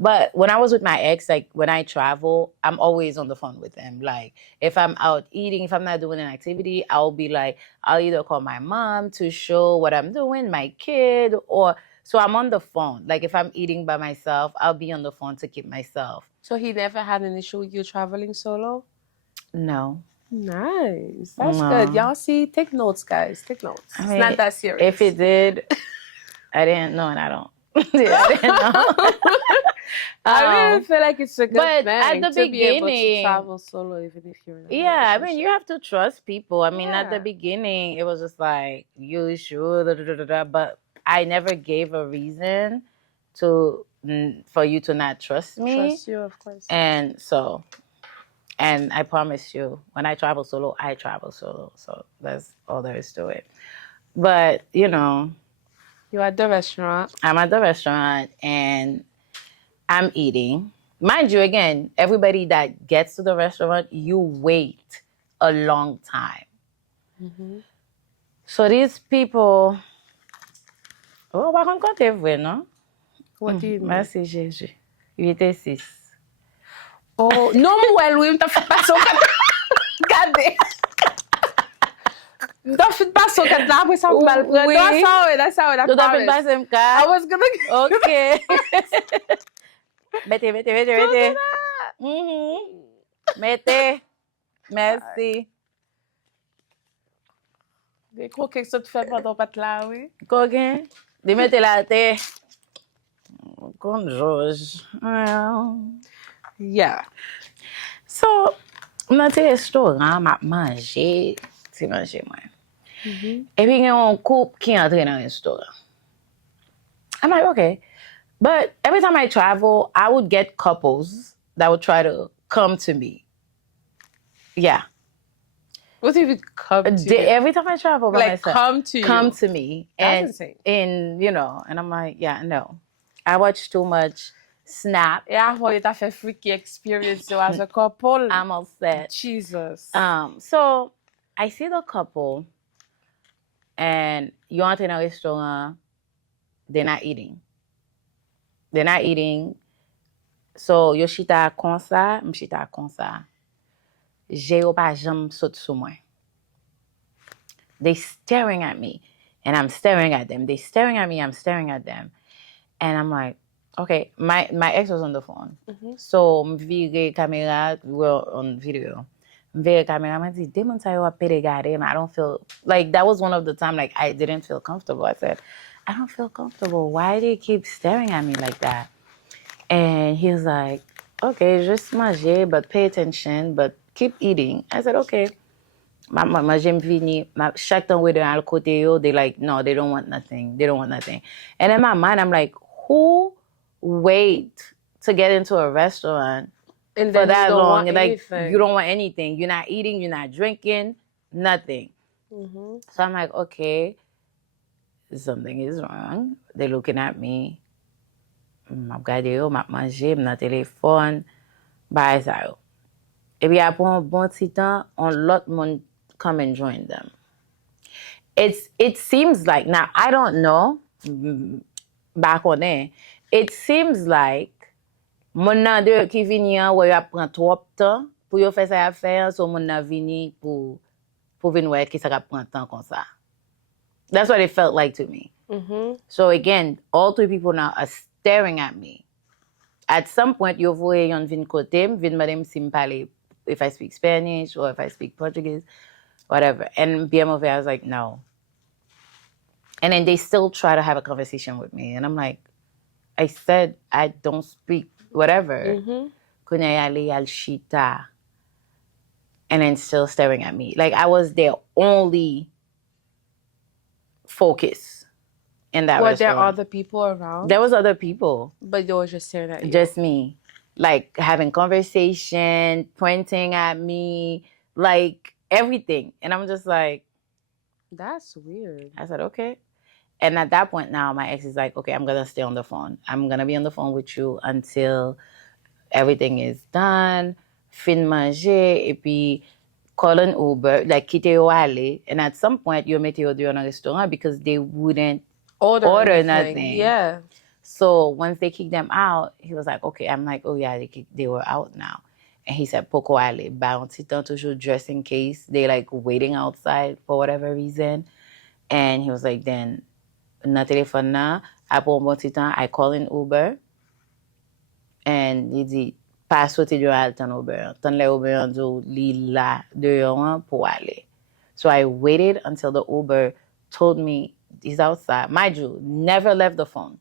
But when I was with my ex, like when I travel, I'm always on the phone with them. Like if I'm out eating, if I'm not doing an activity, I'll be like, I'll either call my mom to show what I'm doing, my kid, or so I'm on the phone. Like if I'm eating by myself, I'll be on the phone to keep myself. So he never had an issue with you traveling solo? No. Nice. That's good. Y'all see, take notes, guys. Take notes. I mean, it's not that serious. If it did, I didn't know, and I don't. I didn't know. I really feel like it's a good but thing at the to be able to beginning, travel solo even if you're in a yeah, I mean, relationship. you have to trust people. I mean, at the Yeah. beginning, it was just like, you sure, but I never gave a reason to for you to not trust me. Trust you, of course. And so, and I promise you, when I travel solo, I travel solo. So that's all there is to it. But, you know, You're at the restaurant. I'm at the restaurant and I'm eating. Mind you, again, everybody that gets to the restaurant, you wait a long time. So these people, oh, par contre, quand vrai, non? What do you mean? Merci, Jésus. 8 et 6. Oh, non, well, oui, m'ta fait pas son Regardez. M'ta fait pas son kat là, après ça, on va le prendre. Oui. That's how it, I Tu t'as fait promise. passer un I cas? was gonna... OK. Mettez. Mettez. Merci. Des croquets que ça tu fais pendant pas là, oui. Coquin. De mettez la tête. Comme George. Yeah. So, dans tes restaurants, m'a mangé, c'est manger moi. Et puis, il y a un couple qui entre dans le restaurant. I'm like, okay. But every time I travel, I would get couples that would try to come to me. Yeah. What if it come to you? Every time I travel by Like myself, come to you. come to me. That's and insane. and I'm like, yeah, no. I watch too much Snap. Yeah, well, it have a freaky experience so as a couple. I'm all set. Jesus. So I see the couple and you enter in a restaurant, they're not eating. They're not eating. So yo chita kon sa, m chita kon sa. Je yo pa jam sot sou mwen. They staring at me and I'm staring at them. They staring at me, I'm staring at them. And I'm like, okay, my ex was on the phone. So m vire camera, we were on video. M vire camera, I said, "Demon sa yo a pere gade." I don't feel like that was one of the time like I didn't feel comfortable. I said, I don't feel comfortable. Why do you keep staring at me like that? And he was like, okay, just manger, but pay attention, but keep eating. I said, okay. J'aime vini. Chaque temps we al côté yo, they like, no, they don't want nothing. They don't want nothing. And in my mind, I'm like, who wait to get into a restaurant And for then that you don't long? want Like, anything. you don't want anything. You're not eating, you're not drinking, nothing. So I'm like, okay, something is wrong. They're looking at me. Map gade yo, map manje, m nan telefon, bay sa yo. E pi apon bon ti tan, on lot moun come and join them. It seems like, now I don't know, back on there, it seems like moun nan de ki vini an wè yo ap pran trop tan pou yo fè sa affaire, so moun nan vini pou vin wè ki sa ka pran tan kon sa. That's what it felt like to me. So again, all three people now are staring at me. At some point, yo voye yon vin kote, vin madem si m'pale if I speak Spanish or if I speak Portuguese, whatever. And BMOV, I was like, no. And then they still try to have a conversation with me. And I'm like, I said I don't speak whatever. Kunya yale yal shita. And then still staring at me. Like I was their only focus in that Were restaurant. there other people around? There was other people. But they were just staring at you. Just me. Like having conversation, pointing at me, like everything. And I'm just like, that's weird. I said, okay. And at that point now, my ex is like, okay, I'm going to stay on the phone. I'm going to be on the phone with you until everything is done. Fin manger, et puis call an Uber, like kite yo ale. And at some point, you mette yo do in a restaurant because they wouldn't order nothing. Yeah. So once they kicked them out, he was like, okay. I'm like, oh yeah, they were out now. And he said, poko ale, bouncy temps toujours just in case. They like waiting outside for whatever reason. And he was like, then, na téléphone na, apon bon ti temps, I call in Uber. And he dit, pas sote yo al tan Uber. Tan le Uber an do li la de yo an pou ale. So I waited until the Uber told me he's outside. Mind you, never left the phone.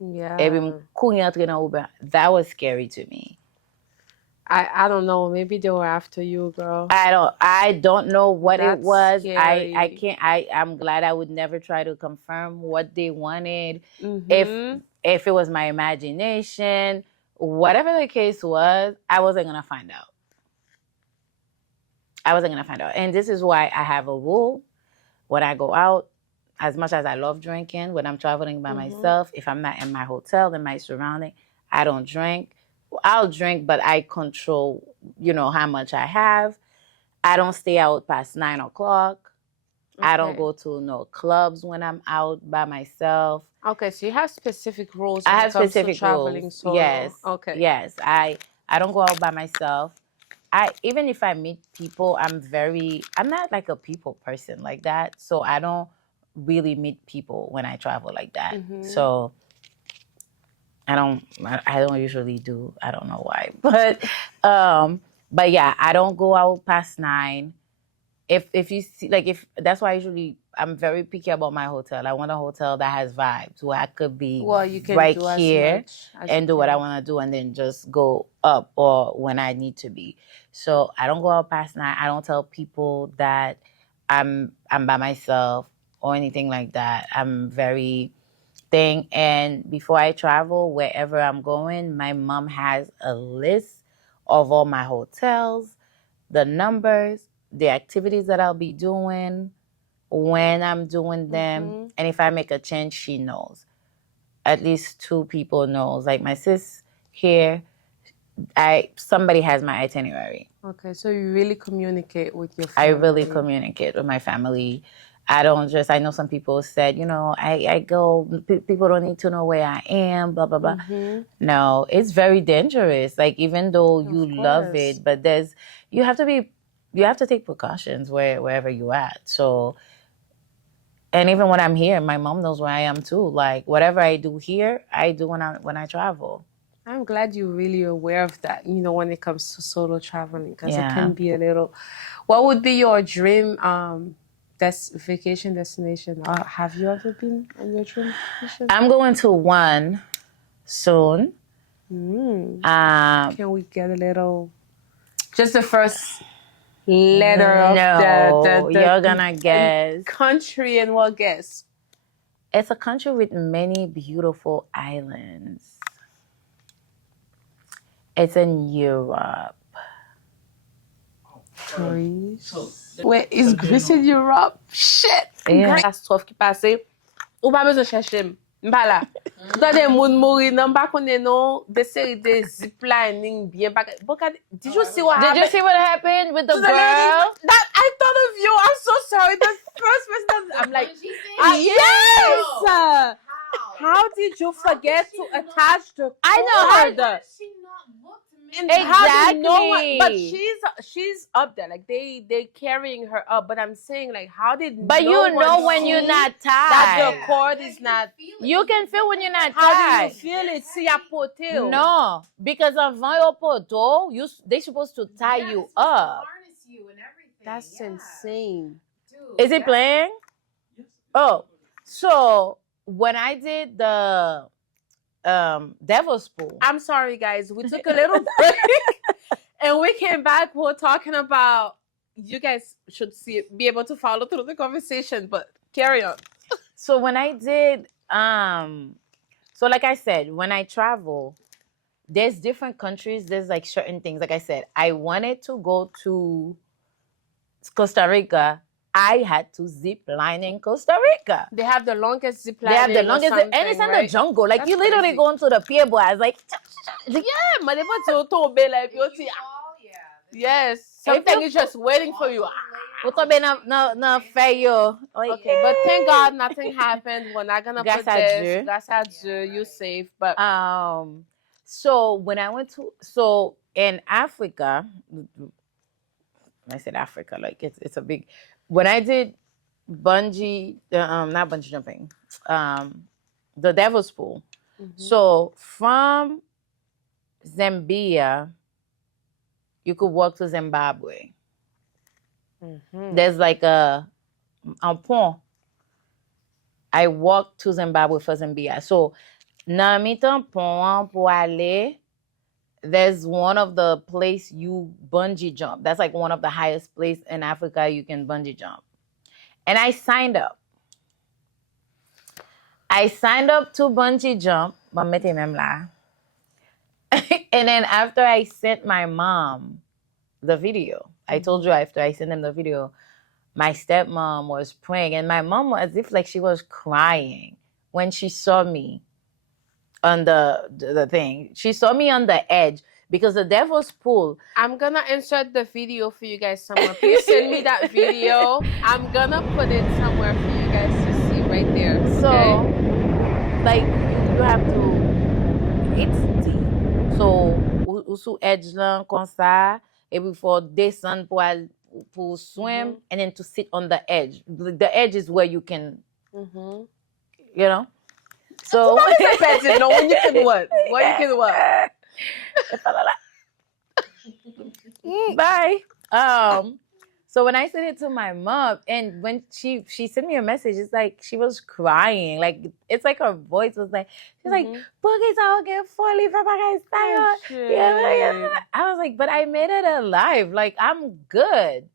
Yeah. That was scary to me. I don't know. Maybe they were after you, girl. I don't know what That's it was. scary. I can't. I'm glad I would never try to confirm what they wanted. If it was my imagination, whatever the case was, I wasn't gonna find out. And this is why I have a rule when I go out. As much as I love drinking, when I'm traveling by myself, if I'm not in my hotel, in my surrounding, I don't drink. I'll drink, but I control, how much I have. I don't stay out past 9 o'clock. Okay. I don't go to no clubs when I'm out by myself. Okay, so you have specific rules. I have specific traveling rules. solo. Yes. Okay. Yes. I don't go out by myself. Even if I meet people, I'm not like a people person like that. So I don't really meet people when I travel like that. So I don't usually do. I don't know why, but yeah, I don't go out past 9. If you see, like, if that's why I'm very picky about my hotel. I want a hotel that has vibes where I could be right here and do what I want to do, and then just go up or when I need to be. So I don't go out past 9. I don't tell people that I'm by myself or anything like that. I'm very thing. And before I travel, wherever I'm going, my mom has a list of all my hotels, the numbers, the activities that I'll be doing, when I'm doing them, and if I make a change, she knows. At least 2 people knows. Like my sis here, somebody has my itinerary. Okay, so you really communicate with your I family. really communicate with my family. I don't just, I know some people said, I go, people don't need to know where I am, blah, blah, blah. No, it's very dangerous. Like, even though you love it, but you have to take precautions wherever you're at. So, and even when I'm here, my mom knows where I am too. Like, whatever I do here, I do when I travel. I'm glad you're really aware of that, when it comes to solo traveling, because it can be a little... What would be your dream vacation destination? Have you ever been on your dream vacation? I'm going to one soon. Can we get a little... Just the first letter of the you're gonna guess. Country, and what guess? It's a country with many beautiful islands. It's in Europe. Greece. Where is Greece in Europe? Shit! Yeah. That's tough qui passe. Ou pas besoin chercher. M'pa là. Quand des moun mouri, nan pa konnen non, des séries de ziplining bien pas. Did you see what happened? Did you see what happened with the girl? That I thought of you. I'm so sorry. The first person I'm like, yes. How did you forget to attach the cord? I know. How did she not look to me? Exactly. How did no one? But she's up there. Like they carrying her up. But I'm saying, like, how did? But you know when you're not tied, that the cord is not. You can feel when you're not tied. How do you feel it? See a potel? No, because avant your poto, they supposed to tie you up. Harness you and everything. That's insane. Dude, is it playing? Yes. Oh, so when I did the Devil's Pool. I'm sorry, guys. We took a little break and we came back. We're talking about... You guys should be able to follow through the conversation, but carry on. So when I did, so like I said, when I travel, there's different countries. There's like certain things. Like I said, I wanted to go to Costa Rica. I had to zip line in Costa Rica. They have the longest zip line. They have the longest, and it's in the jungle. Like, that's you literally crazy. Go into the pier, boy. I was like, yeah, but they put to tombe like beauty. Yes, something is just waiting for you. No, fail. Okay, but thank God nothing happened. We're not gonna put this. Grâce à Dieu, you're safe. But so when I went to in Africa, I said Africa, like it's a big. When I did bungee, not bungee jumping, the Devil's Pool. So from Zambia, you could walk to Zimbabwe. There's like a pont. I walked to Zimbabwe for Zambia. So, na mitan pont pour aller, there's one of the place you bungee jump. That's like one of the highest place in Africa you can bungee jump. And I signed up. To bungee jump. And then after I sent my mom the video, I told you after I sent them the video, my stepmom was praying, and my mom was as if like she was crying when she saw me on the thing. She saw me on the edge because the Devil's Pool. I'm gonna insert the video for you guys somewhere. Please send me that video. I'm gonna put it somewhere for you guys to see right there. Okay? So, like, you have to. It's deep. So, ou sou edge lan kon sa, et before descend pour swim, and then to sit on the edge. The edge is where you can, you know. So when you can what? When you can what? Bye. So when I sent it to my mom, and when she sent me a message, it's like she was crying. Like it's like her voice was like, she's like, "Boogies out get fully for my style." Yeah. I was like, but I made it alive. Like I'm good.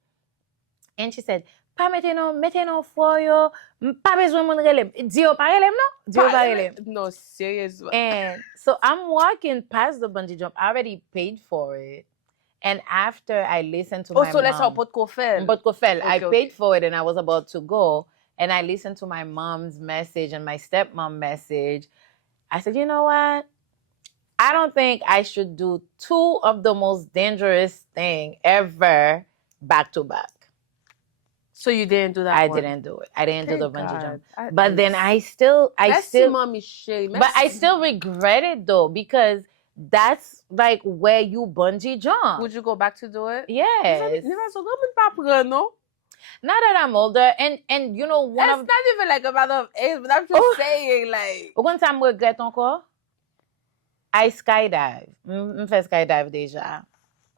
And she said, "Pa meteno for yo, pa bezwen moun relem. Dio pa relem no? Dio pa relem." No, seriously. And so I'm walking past the bungee jump. I already paid for it. And after I listened to Oh, my so let's mom, put kofel. but Kofel, I Okay, paid for it and I was about to go. And I listened to my mom's message and my stepmom message. I said, you know what? I don't think I should do two of the most dangerous thing ever back to back. So you didn't do that I one? didn't do it. I didn't do the Thank bungee God. jump. I But then I still, mommy shame. but I still regret it though, because that's like where you bungee jump. Would you go back to do it? Yes. No? Now that I'm older, and you know, It's not even like a matter of age, but I'm just saying, like. One time we regret encore. I skydive. Fais skydive déjà.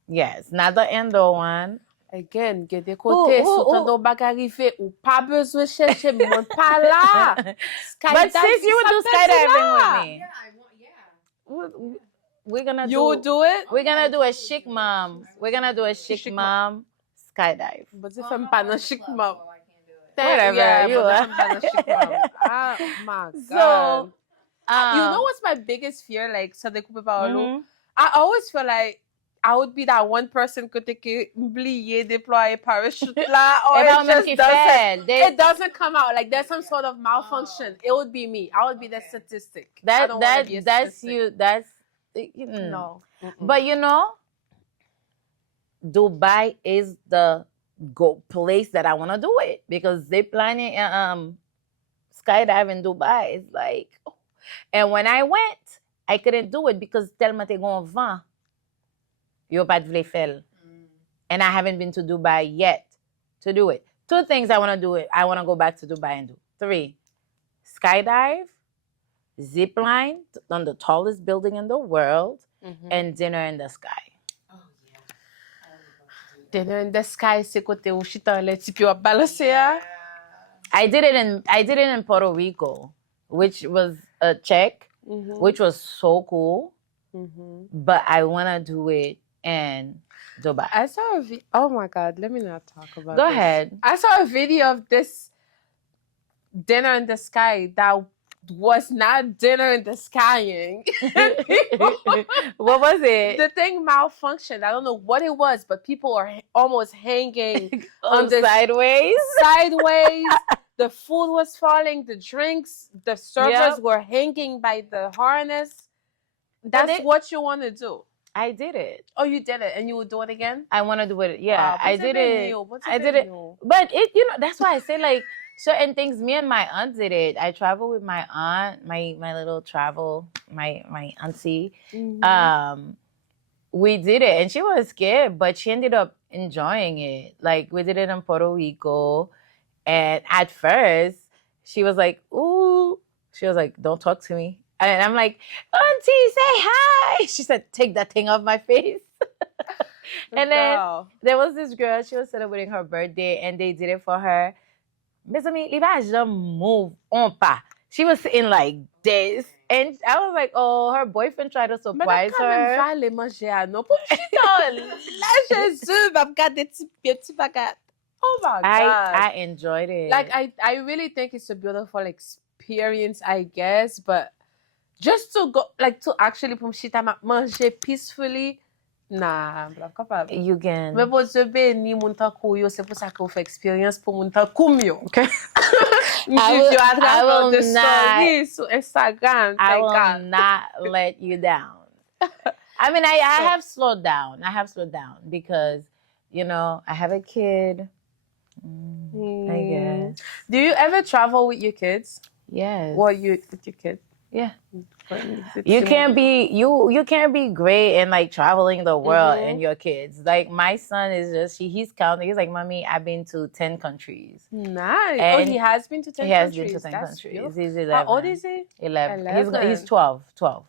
Yes, not the indoor one. Again, get des côtés, sou tan do bak arrive, ou pas besoin chercher, moun pa la. But sis, you would do skydiving with me. Yeah, I want. Yeah. We're gonna You would do it? We're gonna do a chic mom. We're gonna do a chic mom skydive. But if I'm pas nan chic mom. So I can't do it. Whatever, Yeah, you but are. if I'm pas nan chic mom. Oh my God. So, you know what's my biggest fear? Like, sa découpe parolo? mhm. I always feel like I would be that one person que te ke oublié déployer parachute là, or it doesn't come out. Like there's some sort of malfunction. It would be me. I would be the statistic. I don't wanna be a That's statistic. you. That's No. But you know, Dubai is the place that I want to do it, because zip lining skydiving Dubai is like, and when I went, I couldn't do it because tellement t'es gon vent. Yo pas vle faire. And I haven't been to Dubai yet to do it. 2 things I want to do it. I want to go back to Dubai and do. 3, skydive, zip line on the tallest building in the world, and dinner in the sky. Oh yeah. Dinner in the sky, c'est côté où chita le tipi wa balancer ya. I did it in Puerto Rico, which was a check, which was so cool. But I want to do it in Dubai. I saw oh my God, let me not talk about Go this. ahead. I saw a video of this dinner in the sky that was not dinner in the skying. What was it? The thing malfunctioned. I don't know what it was, but people are almost hanging on the sideways. The food was falling, the drinks, the servers were hanging by the harness. That's what you want to do. I did it. Oh, you did it, and you would do it again? I want to do it. Yeah, I did it. I did it. But it, you know, that's why I say like certain things. Me and my aunt did it. I traveled with my aunt, my little travel, my auntie. We did it, and she was scared, but she ended up enjoying it. Like we did it in Puerto Rico, and at first she was like, "Ooh," she was like, "Don't talk to me." And I'm like, Auntie, say hi. She said, take that thing off my face. And then there was this girl, she was celebrating her birthday, and they did it for her. Mes amis, il va jamais move on pas. She was sitting like this. And I was like, oh, her boyfriend tried to surprise her. Oh my God. I enjoyed it. Like, I really think it's a beautiful experience, I guess, but just to go, like, to actually manger peacefully, nah, I'm not capable. You can. Mais bon, je bénis moun tan kou yo, c'est pour ça qu'on fait expérience pour moun tan koum yo. Okay? I will not. Sur Instagram. I will not let you down. I mean, I have slowed down. I have slowed down because, you know, I have a kid. I guess. Do you ever travel with your kids? Yes. Or you with your kid? Yeah. You can't be great in like traveling the world and your kids. Like my son is just he's counting. He's like, Mommy, I've been to 10 countries. Nice. And he has been to 10 countries. He has been to 10 That's countries. Beautiful. He's 11. How old is he? 11. He's 12. So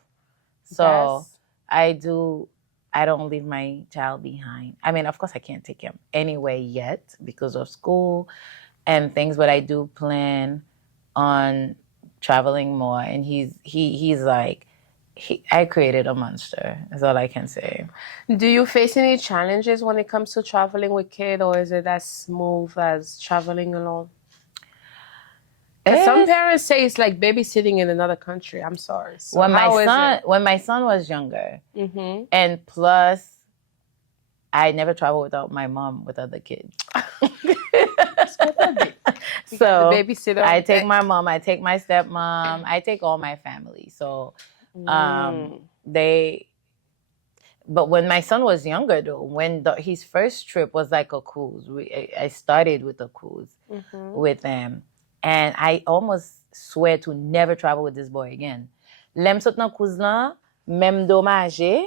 Yes. I don't leave my child behind. I mean, of course I can't take him anywhere yet because of school and things, but I do plan on traveling more, and he's like, I created a monster. That's all I can say. Do you face any challenges when it comes to traveling with kids, or is it as smooth as traveling alone? Some parents say it's like babysitting in another country. I'm sorry. So when my son was younger, and plus I never travel without my mom with other kids. So So babysitter. I take my mom, I take my stepmom, I take all my family. So they. But when my son was younger, though, when his first trip was like a cruise, I started with a cruise with him, and I almost swear to never travel with this boy again. Lem sot nan cruise lan, même dommage,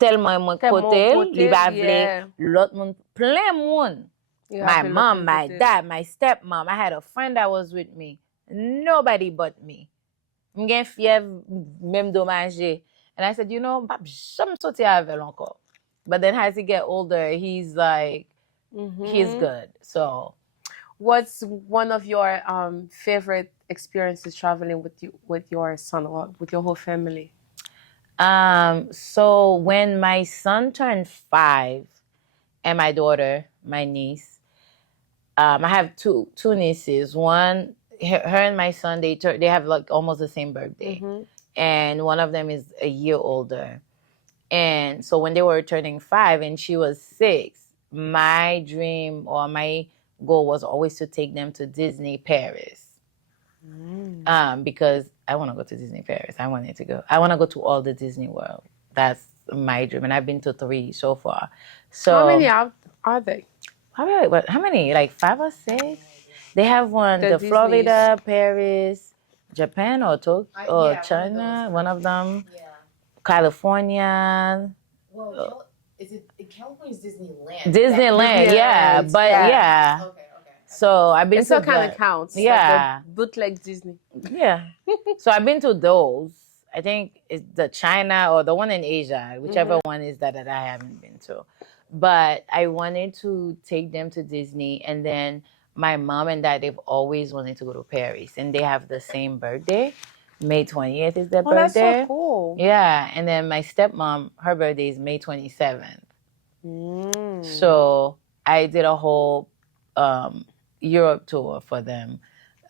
tellement mwen kotel, li ba vle, lot moun, plein moun. My mom, my dad, my stepmom. I had a friend that was with me. Nobody but me. Mgen fiev, même dommage. And I said, you know, j'aime sauter avec encore. But then as he get older, he's like, he's good. So, what's one of your favorite experiences traveling with your son or with your whole family? So when my son turned 5, and my daughter, my niece, I have two nieces. One, her and my son, they have like almost the same birthday, and one of them is a year older. And so when they were turning 5 and she was 6, my dream or my goal was always to take them to Disney Paris. Because I want to go to Disney Paris. I want to go to all the Disney World. That's my dream. And I've been to 3 so far. So how many are they? How many? Like 5 or 6? They have one, the Florida, Paris, Japan, or China, one of them. Yeah. California. Well, is it California's Disneyland? Disneyland, yeah. But yeah. Okay. So I've been to still kind of counts. Yeah. Like the bootleg Disney. Yeah. So I've been to those. I think it's the China or the one in Asia, whichever one is that I haven't been to. But I wanted to take them to Disney, and then my mom and dad, they've always wanted to go to Paris, and they have the same birthday. May 20th is their birthday. That's so cool. Yeah, and then my stepmom, her birthday is May 27th. So I did a whole Europe tour for them.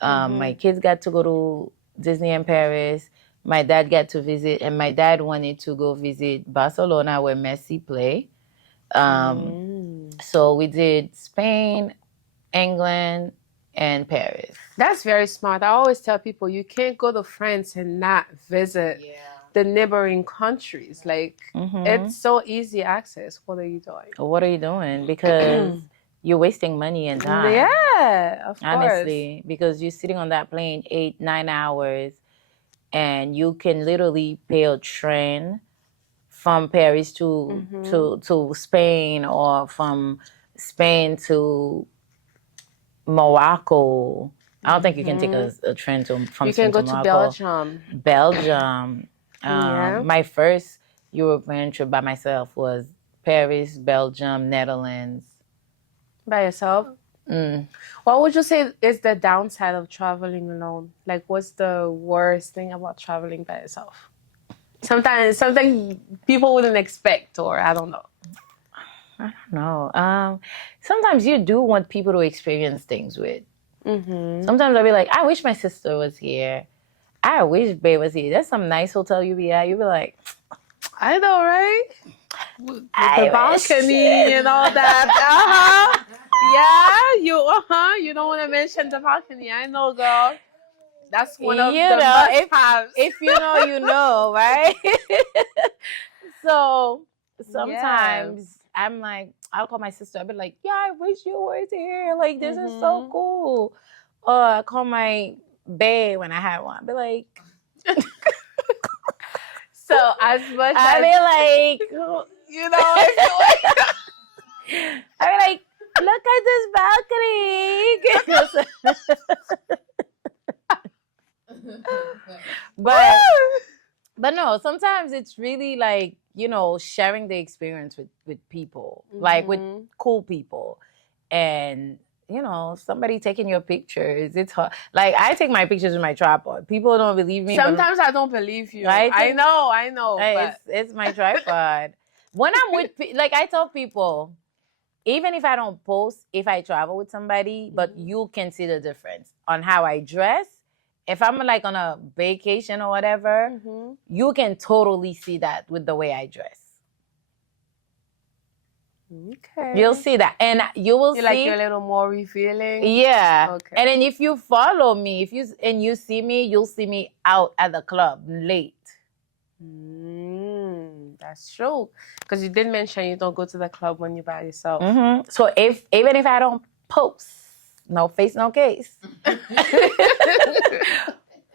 My kids got to go to Disney in Paris. My dad got to visit, and my dad wanted to go visit Barcelona where Messi play. So we did Spain, England, and Paris. That's very smart. I always tell people you can't go to France and not visit the neighboring countries. Like, it's so easy access. What are you doing? What are you doing? Because you're wasting money and time. Yeah, of course. Honestly, because you're sitting on that plane 8-9 hours, and you can literally pay a train from Paris to Spain, or from Spain to Morocco. I don't think you can take a train from Spain to Morocco. You can go to Belgium. My first European trip by myself was Paris, Belgium, Netherlands. By yourself? What would you say is the downside of traveling alone? Like, what's the worst thing about traveling by yourself? Something people wouldn't expect, or I don't know. I don't know. Sometimes you do want people to experience things with. Sometimes I'll be like, I wish my sister was here. I wish Babe was here. There's some nice hotel you be at. You be like, I know, right? With the balcony and all that. Yeah, you don't want to mention the balcony. I know, girl. That's one of the must-haves. If you know, you know, right? So sometimes I'm like, I'll call my sister. I'll be like, yeah, I wish you were here. Like, this is so cool. Or I call my babe when I have one. I'll be like... So as much as... I'll be like, you know, I'll be like, look at this balcony. But no, sometimes it's really like, you know, sharing the experience with people, like with cool people. And, you know, somebody taking your pictures, it's hard. Like, I take my pictures with my tripod. People don't believe me. Sometimes I don't believe you. I know. But it's my tripod. When I'm with, like, I tell people, even if I don't post, if I travel with somebody, but you can see the difference on how I dress. If I'm like on a vacation or whatever, you can totally see that with the way I dress. Okay. You'll see that. And you will You see. like you're a little more revealing? Yeah. Okay. And then if you follow me, you see me, you'll see me out at the club late. That's true. Because you did mention you don't go to the club when you're by yourself. So even if I don't post, no face, no case.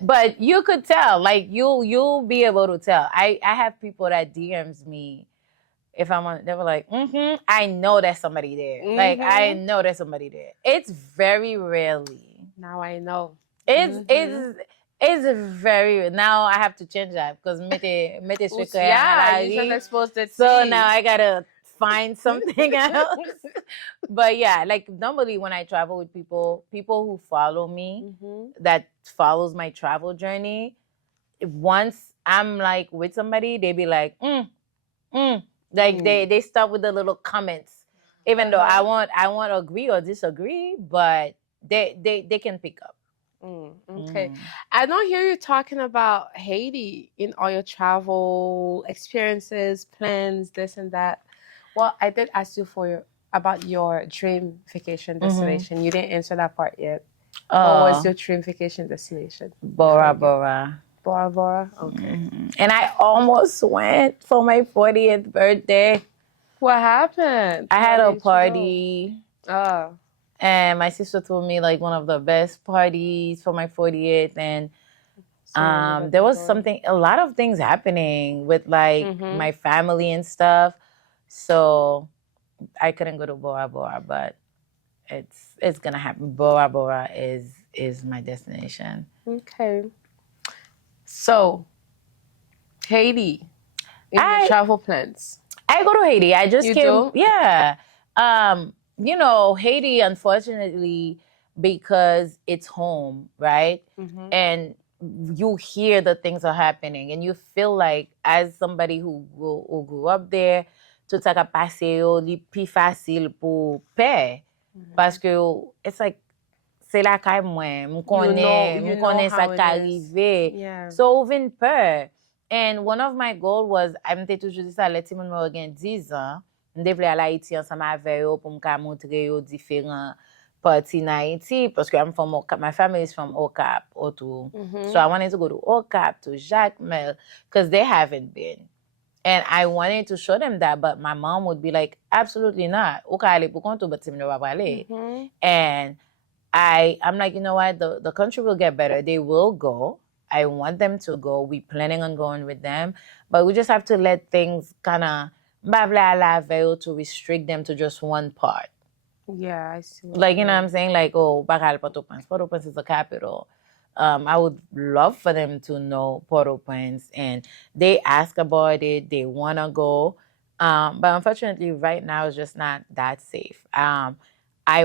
But you could tell, like you'll be able to tell. I have people that DMs me if I'm on. They were like, I know there's somebody there. Like I know there's somebody there. It's very rarely. Now I know. It's very. Now I have to change that because yeah, you just exposed it. So now I gotta find something else. But yeah, like normally when I travel with people who follow me, that follows my travel journey, once I'm like with somebody, they be like, like they start with the little comments, even though I won't agree or disagree, but they can pick up. Okay. I don't hear you talking about Haiti in all your travel experiences, plans, this and that. Well, I did ask you about your dream vacation destination. You didn't answer that part yet. What was your dream vacation destination? Bora Bora. Bora Bora? Okay. And I almost went for my 40th birthday. What happened? I had a party. Oh. And my sister told me like one of the best parties for my 40th, and there was a lot of things happening with like my family and stuff, so I couldn't go to Bora Bora, but it's gonna happen. Bora Bora is my destination. Okay. So Haiti in your travel plans. I go to Haiti. I just came. Do? Yeah. Haiti, unfortunately, because it's home, right? And you hear the things are happening, and you feel like, as somebody who grew up there, tout ça ka passe yo, li pi facile pour paix. Parce que it's like, c'est la kay mwen, m'konnen sa ka arrive. So, ouvin peur. And one of my goals was, I'm toujours dit ça, let moun mwen gen 10 ans, m'de vle al Haiti ansama ave yo pou m'ka montre yo diferent parti in Haiti, parce que I'm from Okap, my family is from Okap, Otu. So I wanted to go to Okap, to Jacmel, because they haven't been. And I wanted to show them that, but my mom would be like, absolutely not. And I'm like, you know what? The country will get better. They will go. I want them to go. We're planning on going with them. But we just have to let things kind of to restrict them to just one part. Yeah, I see. Like, you know what I'm saying? Like, Port-au-Prince. Port-au-Prince is the capital. I would love for them to know Port-au-Prince, and they ask about it. They want to go. But unfortunately, right now, it's just not that safe. I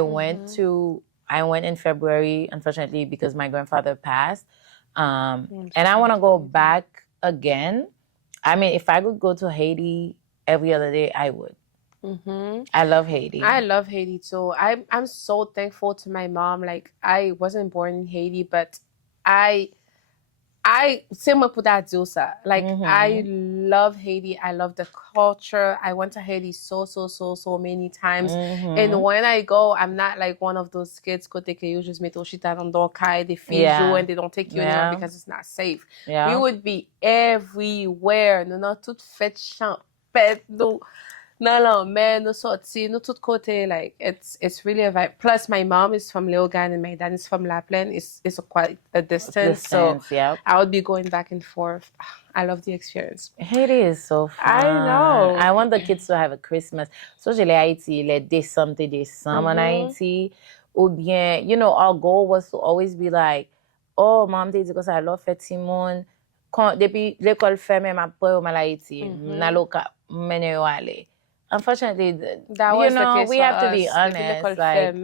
went in February, unfortunately, because my grandfather passed. And I want to go back again. I mean, if I could go to Haiti every other day, I would. I love Haiti. I love Haiti too. I'm so thankful to my mom. Like, I wasn't born in Haiti, but I like, I love Haiti. I love the culture. I went to Haiti so many times. And when I go, I'm not like one of those kids que you just meet Oshita Dondokai, they feed you and they don't take you anywhere because it's not safe. We would be everywhere. No, tout fait champêtre. No, man, no sorti, no tout côté. Like, it's really a vibe. Plus, my mom is from Leogane and my dad is from Lapland. It's quite a distance. So I would be going back and forth. I love the experience. Haiti is so fun. I know. I want the kids to have a Christmas. So, j'ai Haiti, les décembre en Haiti. Ou bien, our goal was to always be like, oh, mom, they because I love fait Simon. Depuis l'école fermée, ma pour mal Haiti. Na loka, mene yo ale. Unfortunately, that was the case we for have us. to be honest. Like,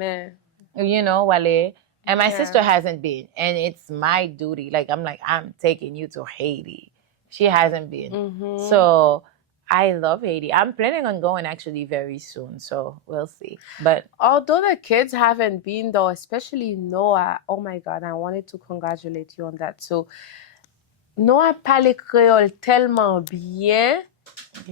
Wale. And my sister hasn't been. And it's my duty. Like, I'm taking you to Haiti. She hasn't been. So I love Haiti. I'm planning on going actually very soon. So we'll see. But although the kids haven't been, though, especially Noah, oh my God, I wanted to congratulate you on that. So Noah parle créole tellement bien.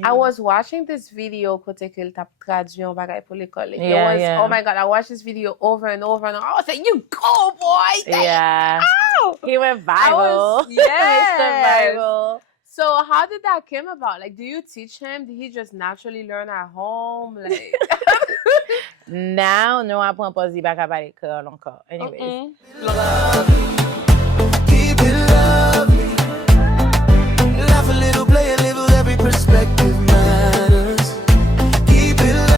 I was watching this video kote ke l tap traduit yon bagay pour l'école. Yeah, It was, yeah. oh my God, I watched this video over and over and over. I was like, you go, boy! Yeah. Ow! He went viral. Yes! Mr. Viral. So how did that come about? Like, do you teach him? Did he just naturally learn at home? Like, Now, no apprend pas di baka pale kreol encore. Anyways.